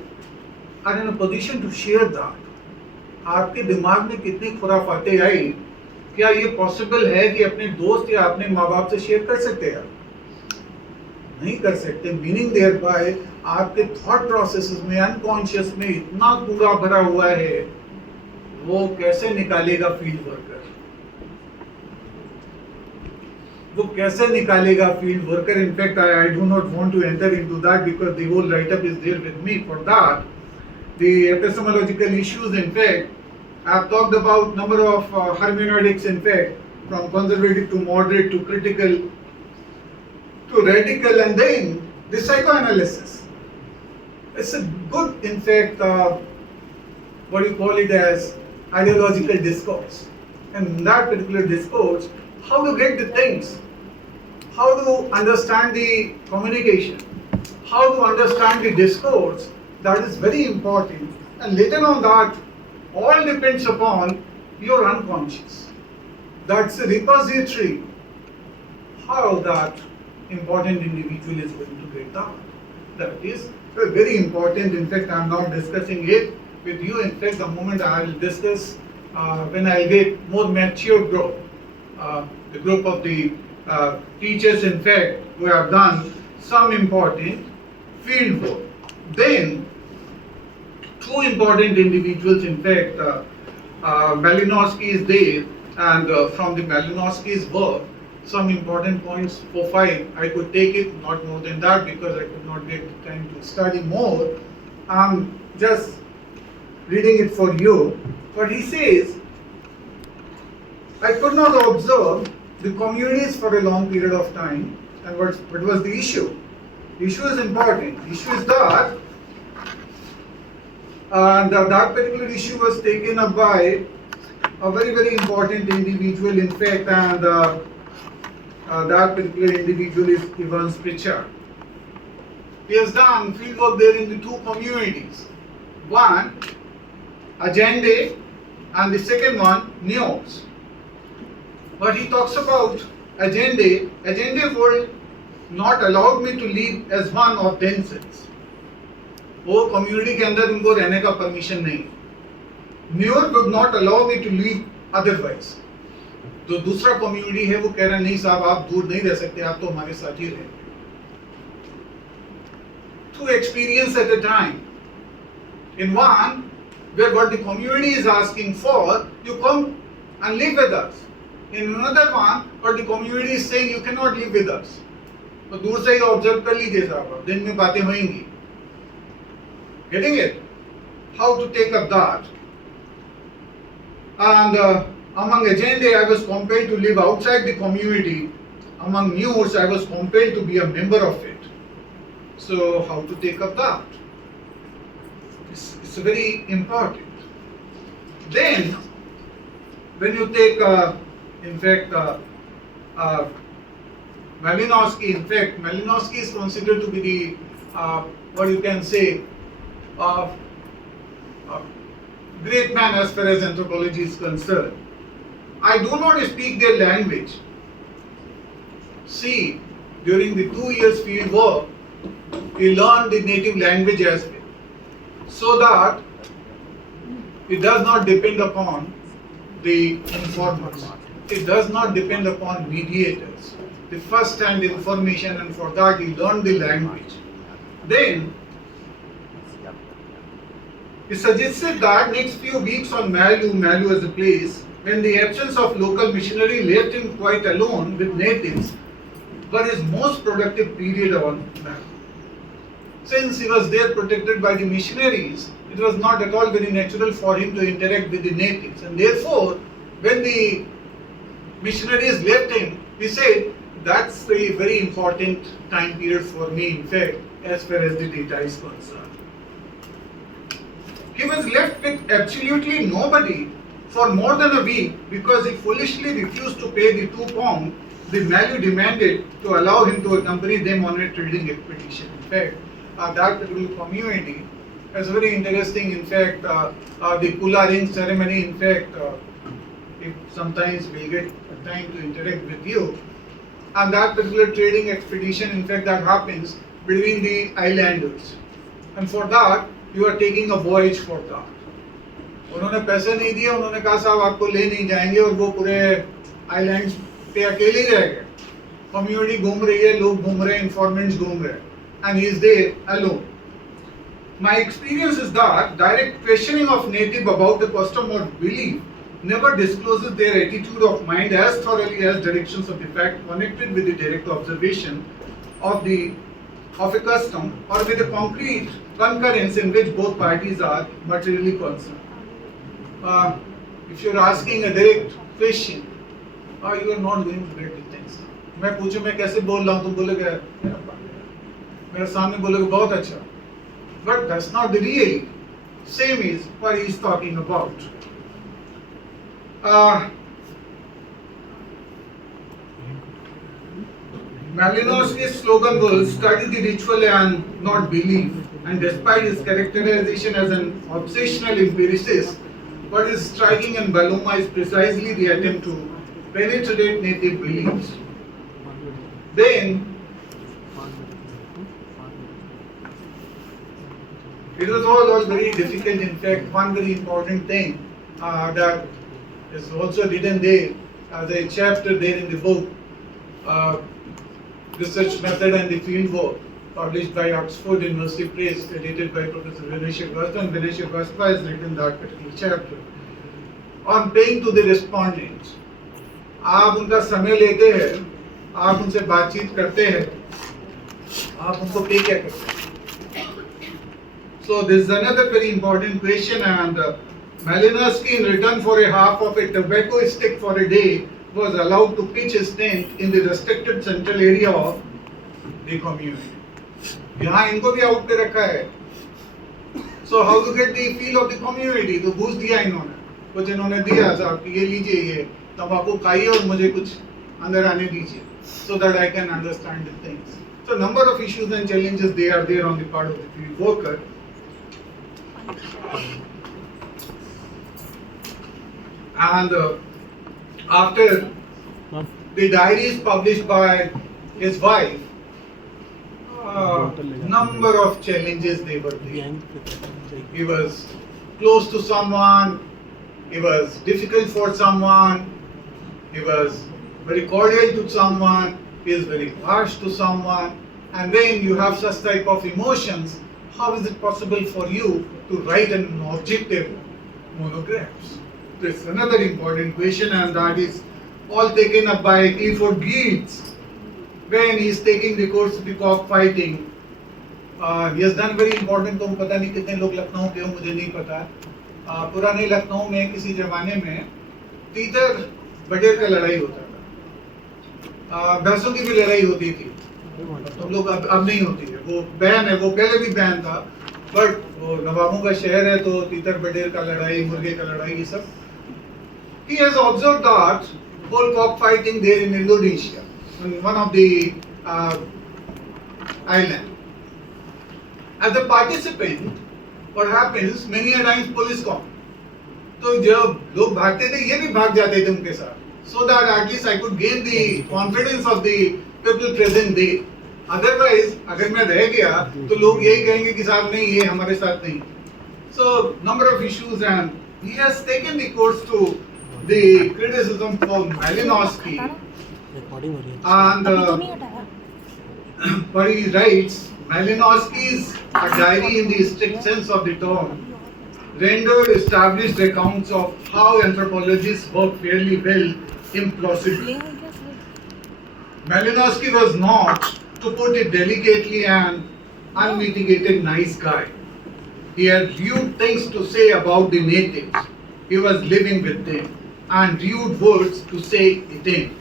are in a position to share that? आपके दिमाग में कितनी खुराफातें आई? क्या ये possible है कि अपने दोस्त या अपने माँ बाप से शेयर कर सकते हैं? नहीं कर सकते. मीनिंग देयर बाय आपके थॉट प्रोसेसेस में, अनकॉन्शियस में इतना कूड़ा भरा हुआ है, वो कैसे निकालेगा फील्ड वर्कर? वो कैसे निकालेगा field worker? In fact I do not want to enter into that because the whole write up is there with me for that. The epistemological issues, in fact, I have talked about number of hermeneutics, in fact, from conservative to moderate to critical to radical, and then the psychoanalysis. It's a good, in fact, what do you call it as ideological discourse. And in that particular discourse, how to get the things, how to understand the communication, how to understand the discourse. That is very important, and later on that all depends upon your unconscious. That's a repository how that important individual is going to get that. That is very important. In fact, I am not discussing it with you. In fact, the moment I will discuss when I get more mature group, the group of the teachers, in fact, who have done some important field work. Then two important individuals, in fact, Malinowski is there, and from the Malinowski's work, some important points, 4-5, I could take it, not more than that, because I could not get time to study more. I'm just reading it for you. But he says, I could not observe the communities for a long period of time. And what was the issue? The issue is important. The issue is that that particular issue was taken up by a very, very important individual, in fact, and that particular individual is Ivan Spitzer. He has done field work there in the two communities. One, Agende, and the second one, Neos. But he talks about Agende. Agende will not allow me to live as one of themselves. वो community के अंदर उनको रहने का permission नहीं. New York would not allow me to live otherwise. जो दूसरा community है वो कह रहा नहीं साहब आप दूर नहीं रह सकते, आप तो हमारे साथ ही रहें. Two experience at a time. In one, where what the community is asking for, you come and live with us. In another one, what the community is saying, you cannot live with us. तो दूर से ही observe कर लीजिए साहब, दिन में बातें होंगी. Getting it? How to take up that? And among Agende, I was compelled to live outside the community. Among News, I was compelled to be a member of it. So, how to take up that? It's very important. Then, when you take, in fact, Malinowski, in fact, Malinowski is considered to be the, what you can say, great man as far as anthropology is concerned. I do not speak their language. See, during the 2 years field work, we learned the native language as well, so that it does not depend upon the informers. It does not depend upon mediators. The first-hand information, and for that we learn the language. Then he suggested that next few weeks on Malu as a place, when the absence of local missionary left him quite alone with natives, were his most productive period on Malu. Since he was there protected by the missionaries, it was not at all very natural for him to interact with the natives. And therefore, when the missionaries left him, he said, that's a very important time period for me, in fact, as far as the data is concerned. He was left with absolutely nobody for more than a week because he foolishly refused to pay the £2 the Malu demanded to allow him to accompany them on a trading expedition. In fact, that particular community It's very interesting. In fact, the Kula ring ceremony, in fact, if sometimes we'll get time to interact with you. And that particular trading expedition, in fact, that happens between the islanders. And for that, you are taking a voyage for that. उन्होंने पैसे नहीं दिए, उन्होंने कहा साहब आपको ले नहीं जाएंगे और वो पूरे आइलैंड्स पे अकेले ही रह गए. कम्युनिटी घूम रही है, लोग घूम रहे हैं, इन्फॉर्मेंट्स घूम रहे हैं, and he is there alone. My experience is that direct questioning of native about the custom or belief never discloses their attitude of mind as thoroughly as directions of the fact connected with the direct observation of a custom or with the concrete concurrence in which both parties are materially concerned. If you are asking a direct question, you are not going to get the things. मैं पूछूं मैं कैसे बोल रहा हूँ, तुम बोलोगे मेरे सामने बोलोगे बहुत अच्छा. But that's not the real. Same is what he is talking about. Malinowski's slogan was study the ritual and not believe. And despite his characterization as an obsessional empiricist, what is striking in Baloma is precisely the attempt to penetrate native beliefs. Then, it was all very difficult. In fact, one very important thing that is also written there as a chapter there in the book, Research Method and the Field Work, published by Oxford University Press, edited by Professor Venetia Gasta, and Venetia Gasta has written that particular chapter. On paying to the respondents, आप उनका समय लेते हैं, आप उनसे बातचीत करते हैं, आप उनको पे क्या करते हैं? So this is another very important question, and Malinowski, in return for a half of a tobacco stick for a day, was allowed to pitch his tent in the restricted central area of the community. यहाँ इनको भी out पे रखा है. So how to get the feel of the community? तो घूस दिया इन्होंने, कुछ इन्होंने दिया साहब कि ये लीजिए, ये तंबाकू खाइए और मुझे कुछ अंदर आने दीजिए, so that I can understand the things. So number of issues and challenges they are there on the part of the field worker. And after the diaries published by his wife, number of challenges they were there. He was close to someone, he was difficult for someone, he was very cordial to someone, he is very harsh to someone. And when you have such type of emotions, how is it possible for you to write an objective monographs? This is another important question, and that is all taken up by Clifford Geertz when he is taking the course of the cockfighting. He has done very important. तुम पता नहीं कितने लोग लखनऊ के हो, मुझे नहीं पता. पुराने लखनऊ में किसी जमाने में तीतर बटेर का लड़ाई होता था. भैंसों की भी लड़ाई होती थी. तुम लोग अब नहीं होती है. वो बैन है, वो पहले भी बैन था, बट वो नवाबों का शहर है तो तीतर बटेर का लड़ाई, मुर्गे का लड़ाई, ये सब. He has observed that whole cockfighting there in Indonesia, on one of the island. As a participant, what happens, many a times police come. तो जब लोग भागते थे, ये भी भाग जाते थे उनके साथ, so that at least I could gain the confidence of the people present there. Otherwise, अगर मैं रह गया, तो लोग यही कहेंगे कि साहब नहीं, ये हमारे साथ नहीं. So number of issues, and he has taken the course to the criticism from Malinowski, and what he writes, Malinowski's a diary in the strict sense of the term rendered established accounts of how anthropologists work fairly well implausible. Malinowski was not, to put it delicately, an unmitigated nice guy. He had rude things to say about the natives. He was living with them, and rude words to say it in.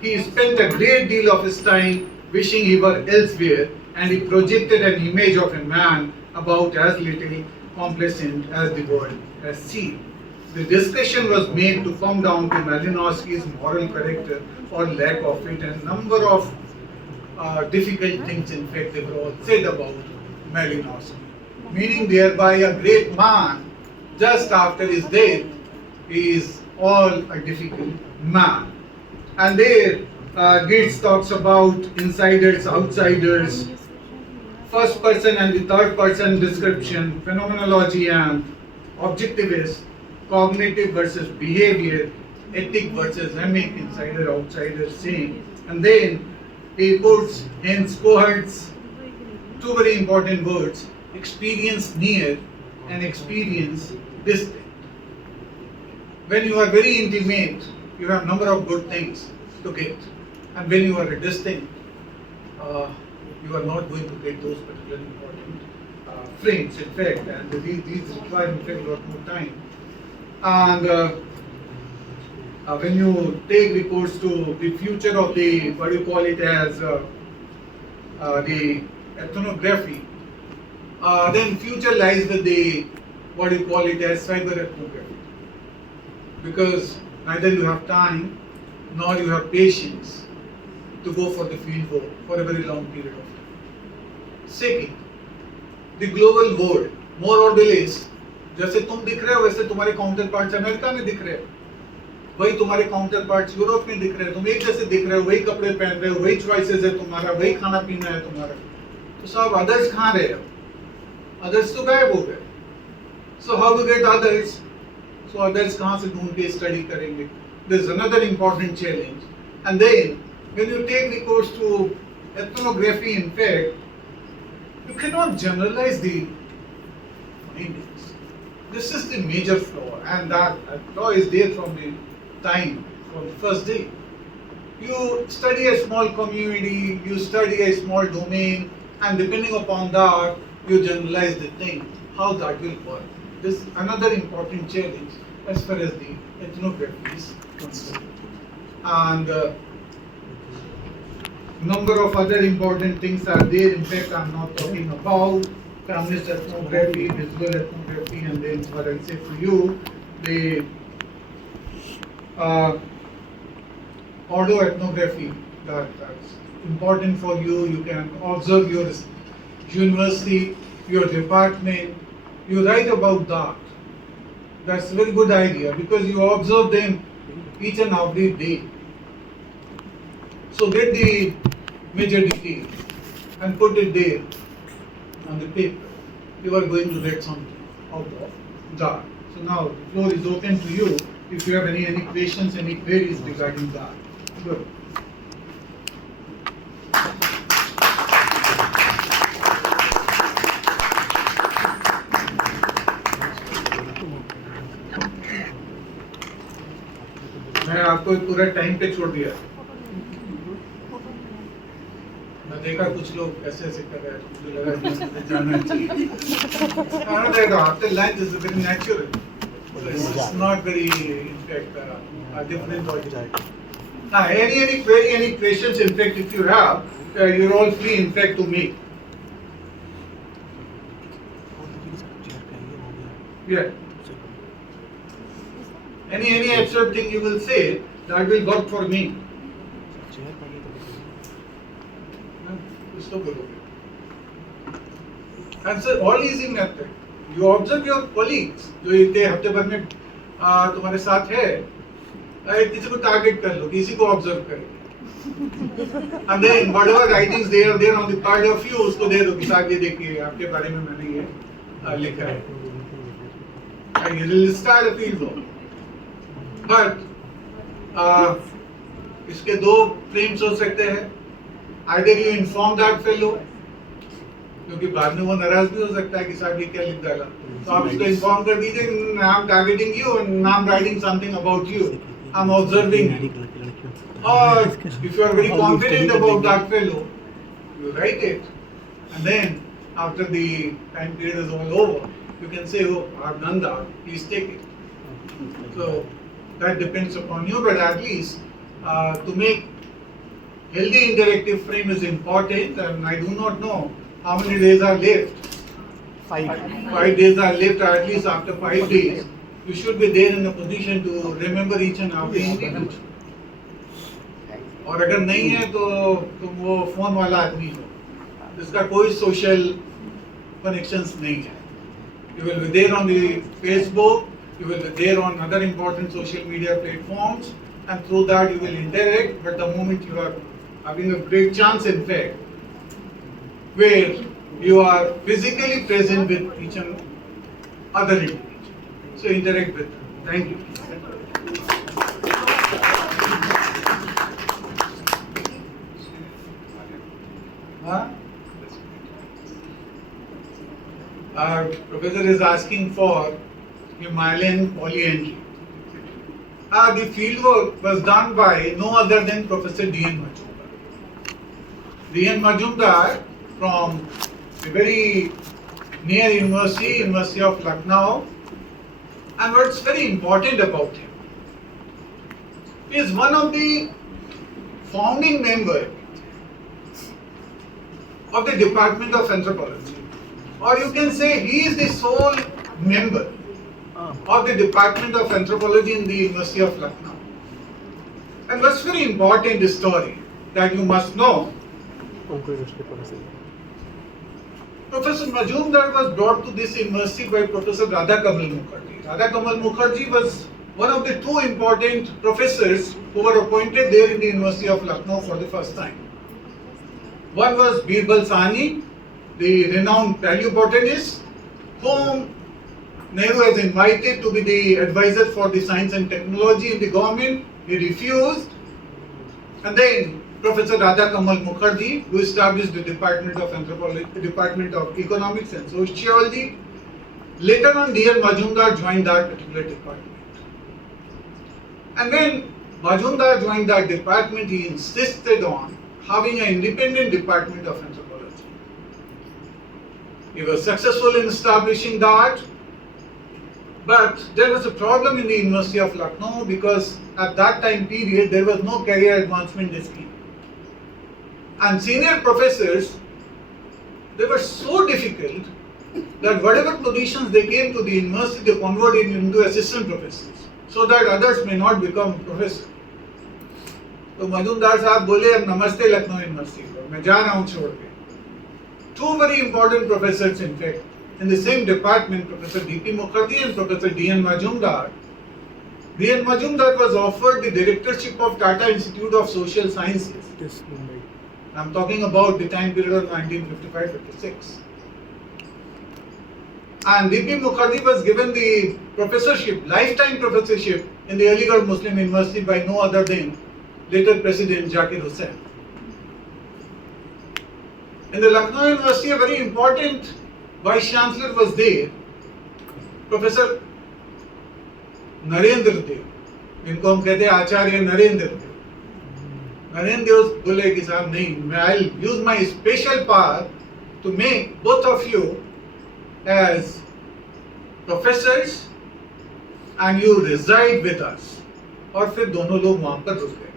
He spent a great deal of his time wishing he were elsewhere, and he projected an image of a man about as little complacent as the world has seen. The discussion was made to come down to Malinowski's moral character or lack of it, and number of difficult things, in fact, they were all said about Malinowski. meaning thereby a great man, just after his death, is all a difficult man. And there, Gates talks about insiders, outsiders, first person and the third person description, phenomenology and objectivist, cognitive versus behavior, ethic versus emic, insider, outsider, same. And then he puts hence cohorts, two very important words, experience near and experience distant. When you are very intimate, you have number of good things to get. And when you are distant, you are not going to get those particular important frames, in fact, and these require in fact a lot more time. And when you take recourse to the future of the, what do you call it as, the ethnography, then future lies with the, what do you call it as, cyber ethnography. Because neither you have time, nor you have patience to go for the field work for a very long period of time. Second, the global world, more or less, जैसे तुम दिख रहे हो वैसे तुम्हारे counter parts America में दिख रहे हो, वही तुम्हारे काउंटर पार्ट्स यूरोप में दिख रहे हैं, तुम एक जैसे दिख रहे हो, वही कपड़े पहन रहे हो, वही चॉइसेस है तुम्हारा, वही खाना पीना है तुम्हारा, तो सब अदर्स कहाँ रहे हो? अदर्स तो गायब हो गए. So how to get others? So others कहाँ से ढूंढ के स्टडी करेंगे? There is another important challenge. And then when you take recourse to ethnography, in fact, you cannot generalize the findings. This is the major flaw, and that flaw is there from the time, from the first day. You study a small community, you study a small domain, and depending upon that, you generalize the thing, how that will work. This is another important challenge as far as the ethnography is concerned. And number of other important things are there. In fact, I'm not talking about feminist ethnography, visual ethnography, and then what I'll say for you, the auto ethnography. That's important for you. You can observe your university, your department. You write about that. That's a very good idea because you observe them each and every day. So get the major details and put it there on the paper. You are going to get something out of that. So now the floor is open to you if you have any questions, any queries regarding that. Good. मैं आपको पूरा time पे छोड़ दिया. मैं देखा कुछ लोग ऐसे ऐसे कर रहे हैं, मुझे लगा कि जाना चाहिए. After lunch is very natural. It's not very, in fact, different altogether. Any query, any questions? In fact, if you have, you're all free, in fact, to make. Yeah. Any absurd thing you will say, that will work for me. And so all easy method. You observe your colleagues जो इतने हफ्ते भर में तुम्हारे साथ है, किसी को टारगेट कर लो, किसी को ऑब्जर्व करें. And then whatever writings they are there on the part of you, उसको दे दो कि साहब ये देखिए आपके बारे में मैंने ये लिखा है. And you will start a field work. But इसके दो फ्रेम्स हो सकते हैं. Either you inform that fellow, क्योंकि बाद में वो नाराज भी हो सकता है कि साहब ये क्या लिख डाला, तो आप उसको इन्फॉर्म कर दीजिए I am targeting you and I am writing something about you, I am observing. और if you are very confident about that fellow, you write it, and then after the time period is all over, you can say, oh, I have done that, please take it. So that depends upon you, but at least to make healthy interactive frame is important, and I do not know how many days are left. 5 days are left. At least after 5 days, you should be there in a position to remember each and every individual. और अगर नहीं है तो तुम वो phone वाला आदमी हो जिसका कोई सोशल connections नहीं है. You will be there on the Facebook, you will be there on other important social media platforms, and through that you will interact. But the moment you are having a great chance, in fact, where you are physically present with each and other individual, so interact with them. Thank you. Our professor is asking for Himalayan polyandry. The fieldwork was done by no other than Professor D.N. Majumdar. D.N. Majumdar from a very near University of Lucknow. And what's very important about him, he is one of the founding members of the Department of Anthropology. Or you can say he is the sole member of the Department of Anthropology in the University of Lucknow. And what's very important story that you must know, Professor Majumdar was brought to this university by Professor Radhakamal Mukherjee. Radhakamal Mukherjee was one of the two important professors who were appointed there in the University of Lucknow for the first time. One was Birbal Sahni, the renowned paleobotanist, whom Nehru has invited to be the advisor for the science and technology in the government. He refused. And then Professor Radhakamal Mukherjee, who established the Department of Anthropology, Department of Economics and Sociology. Later on, D.N. Majumdar joined that particular department. And when Majumdar joined that department, he insisted on having an independent Department of Anthropology. He was successful in establishing that, but there was a problem in the University of Lucknow because at that time period there was no career advancement scheme. And senior professors, they were so difficult that whatever positions they came to the university, they converted into assistant professors so that others may not become professors. तो मजूमदार साहब बोले अब नमस्ते Lucknow university को, मैं जा रहा हूँ छोड़ के. Two very important professors, in fact, in the same department, Professor D.P. Mukherjee and Professor D.N. Majumdar. D.N. Majumdar was offered the directorship of Tata Institute of Social Sciences. I'm talking about the time period of 1955-56. And D.P. Mukherjee was given the professorship, lifetime professorship in the Aligarh Muslim University by no other than later President Zakir Hussain. In the Lucknow University, a very important Vice Chancellor was there, Professor Narendra Dev, जिनको हम कहते हैं आचार्य नरेंद्र देव. नरेंद्र देव बोले कि साहब नहीं, I'll use my special power to make both of you as professors and you reside with us. और फिर दोनों लोग वहां पर रुक गए.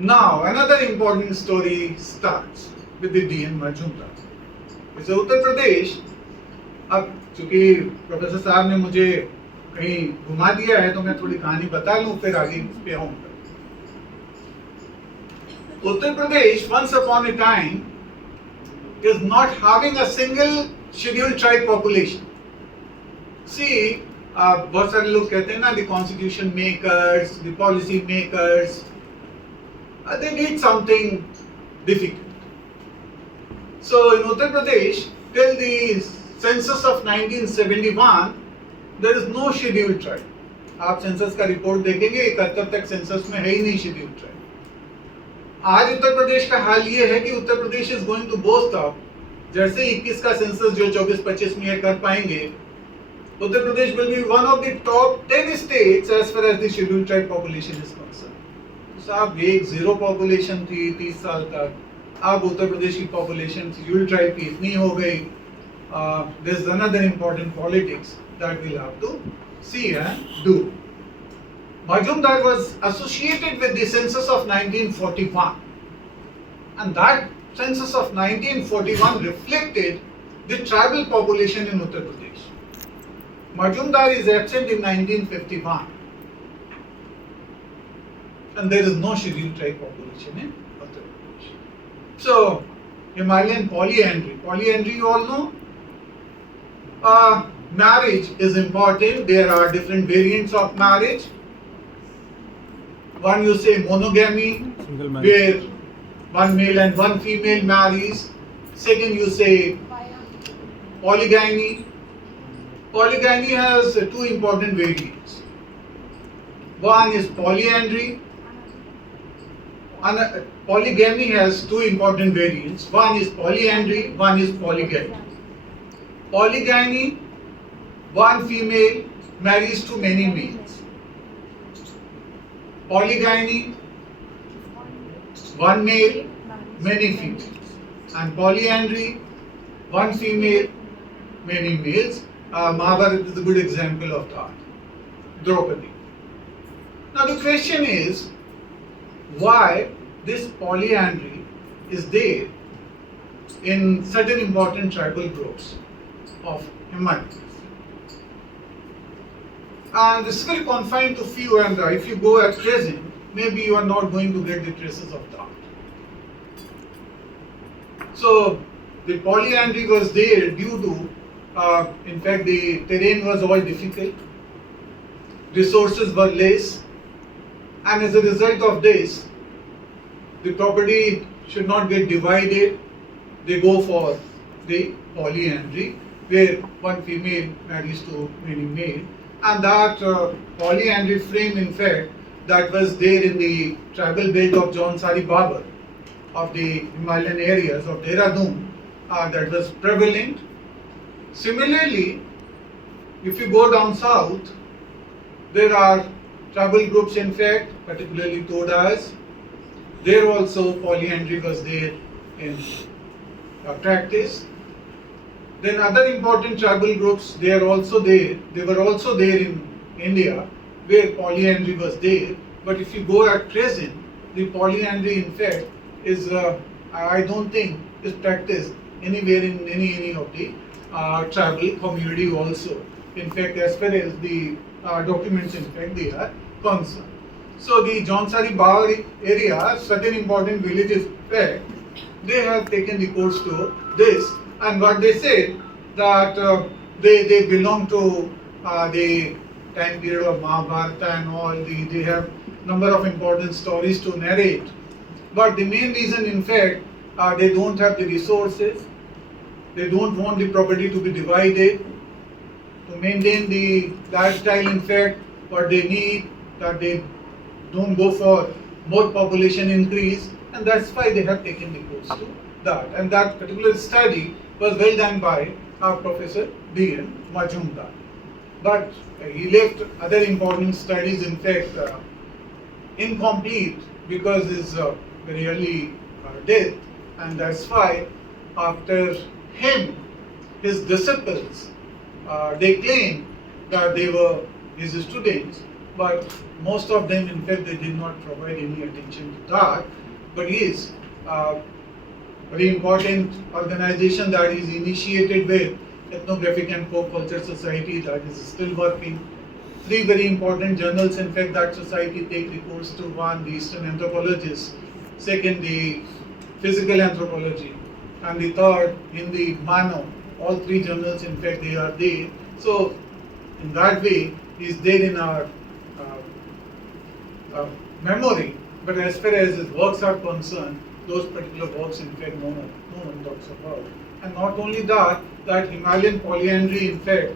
Now another important story starts with the D.N. Majumdar. जैसे उत्तर प्रदेश, अब चूंकि प्रोफेसर साहब ने मुझे कहीं घुमा दिया है तो मैं थोड़ी कहानी बता लूं फिर आगे इस पे आऊंगा. Uttar Pradesh once upon a time is not having a single scheduled tribe population. See, बहुत सारे लोग कहते हैं ना, the constitution makers, the policy makers, they did something difficult. So in Uttar Pradesh, till the census of 1971, there is no scheduled tribe. आप census का report देखेंगे, 71 तक सेंसस में है ही नहीं scheduled tribe. आज उत्तर प्रदेश का हाल ये है कि Uttar Pradesh is going to boast of, जैसे 21 का सेंसस जो 24-25 में कर पाएंगे, Uttar Pradesh will be one of the top 10 states as far as the scheduled tribe population is concerned. साहब एक जीरो पॉपुलेशन थी 30 साल तक, अब उत्तर प्रदेश की पॉपुलेशन शेड्यूल्ड ट्राइब की इतनी हो गई. There is another important politics that we'll have to see and do. Majumdar was associated with the census of 1941, and that census of 1941 reflected the tribal population in Uttar Pradesh. Majumdar is absent in 1951, and there is no scheduled tribe population in Uttar Pradesh. So Himalayan polyandry. Polyandry, you all know? Marriage is important. There are different variants of marriage. One you say monogamy, where one male and one female marries. Second you say polygamy. Polygamy has two important variants. One is polyandry. Polygamy has two important variants. One is polyandry, one is polygamy. Polygamy, one female marries to many males. Polygamy, one male, many females. And polyandry, one female, many males. Mahabharata is a good example of that. Draupadi. Now the question is, why this polyandry is there in certain important tribal groups of Himalayas? And this is very confined to few, and if you go at present, maybe you are not going to get the traces of that. So the polyandry was there due to, in fact, the terrain was all difficult, resources were less, and as a result of this, the property should not get divided. They go for the polyandry, where one female marries to many male, and that polyandry frame, in fact, that was there in the tribal belt of Jaunsari Babar of the Himalayan areas of Dehradun, that was prevalent. Similarly, if you go down south, there are tribal groups, in fact, particularly Todas. There also polyandry was there in practice. Then other important tribal groups, they were also there in India, where polyandry was there. But if you go at present, the polyandry, in fact, is I don't think is practiced anywhere in any of the tribal community also. In fact, as far as the documents, in fact, they are concerned. So the Jaunsari Babar area, certain important villages, in fact, they have taken the course to this, and what they said that they belong to the time period of Mahabharata and all. They have number of important stories to narrate, but the main reason, in fact, they don't have the resources. They don't want the property to be divided to maintain the lifestyle. In fact, what they need, that they don't go for more population increase, and that's why they have taken the course to that. And that particular study was well done by our Professor D.N. Majumdar. But he left other important studies, in fact, incomplete because his very early death, and that's why after him, his disciples, they claim that they were his students, but most of them, in fact, they did not provide any attention to that. But he is a very important organization that is initiated with Ethnographic and Folk Culture Society, that is still working. 3 very important journals, in fact, that society take the course to. One, the Eastern Anthropologist; second, the Physical Anthropology; and the third, Hindi Mano. All 3 journals, in fact, they are there. So, in that way, he is there in our memory. But as far as his works are concerned, those particular works, in fact, no one talks about. And not only that, that Himalayan polyandry, in fact,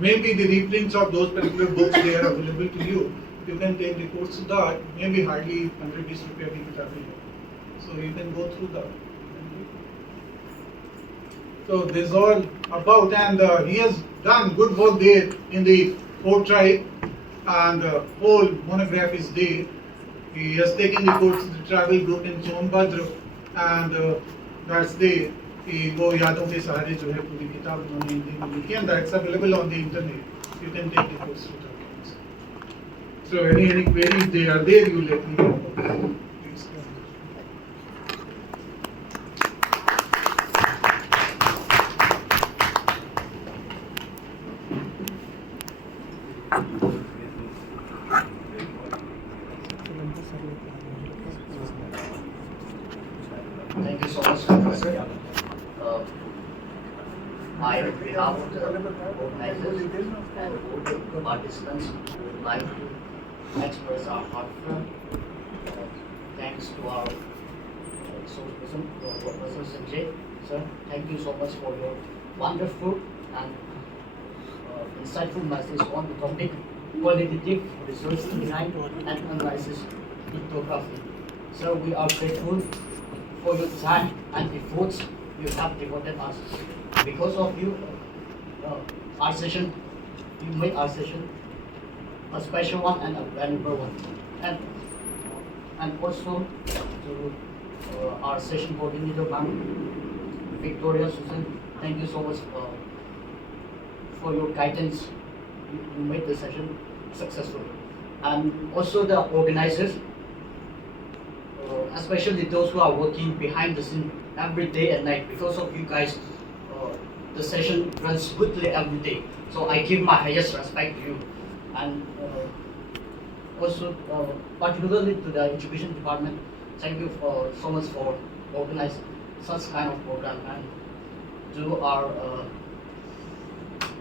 maybe the reprints of those particular books, they are available to you. You can take the course to that. Maybe hardly 100 rupees ki kitab hai. So you can go through that. So this is all about, and he has done good work there in the Fort tribe, and whole monograph is there. He has taken the course to the travel group in Sonbhadra, and that's there. वो यादों के सहारे जो है पूरी किताब उन्होंने हिंदी में लिखी, and that's available on the internet. You can take the course to that. So any queries they are there, you let me know. Please. Thank you so much, Professor. I, on behalf of the organizers and all the participants, would like to express our heartfelt thanks to our resource person, Professor Sanjay. Sir, thank you so much for your wonderful and insightful message on the topic qualitative research behind and analysis cryptography. Sir, we are grateful for your time and efforts you have devoted us. Because of you, our session, you made our session a special one and a valuable one. And also to our session coordinator, Ma'am Victoria Susan, thank you so much for your guidance. You made the session successful. And also the organizers, especially those who are working behind the scene every day and night. Because of you guys, the session runs smoothly every day. So I give my highest respect to you. And also, particularly to the education department, thank you so much for organizing such kind of program. And to our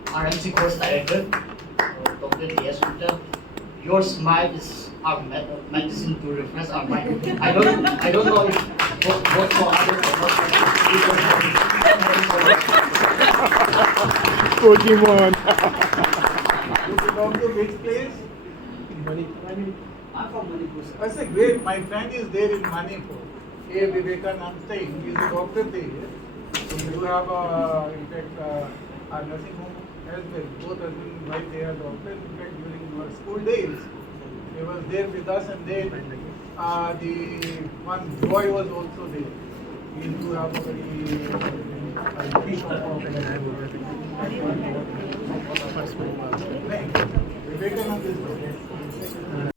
RMC course director, Dr. T.S. Gupta, your smile is our medicine to refresh our mind. I don't know if what for others or not. Pokemon. You belong to which place? I'm from Manipur, sir. I say great. My friend is there in Manipur. A. Vivekanand Singh. He is a doctor there. So you have, in fact, a nursing home as well. Both husband and wife, they are doctors. In fact, during our school days, he was there with us, and then the one boy was also there. We used to have a very Vivekanand is there.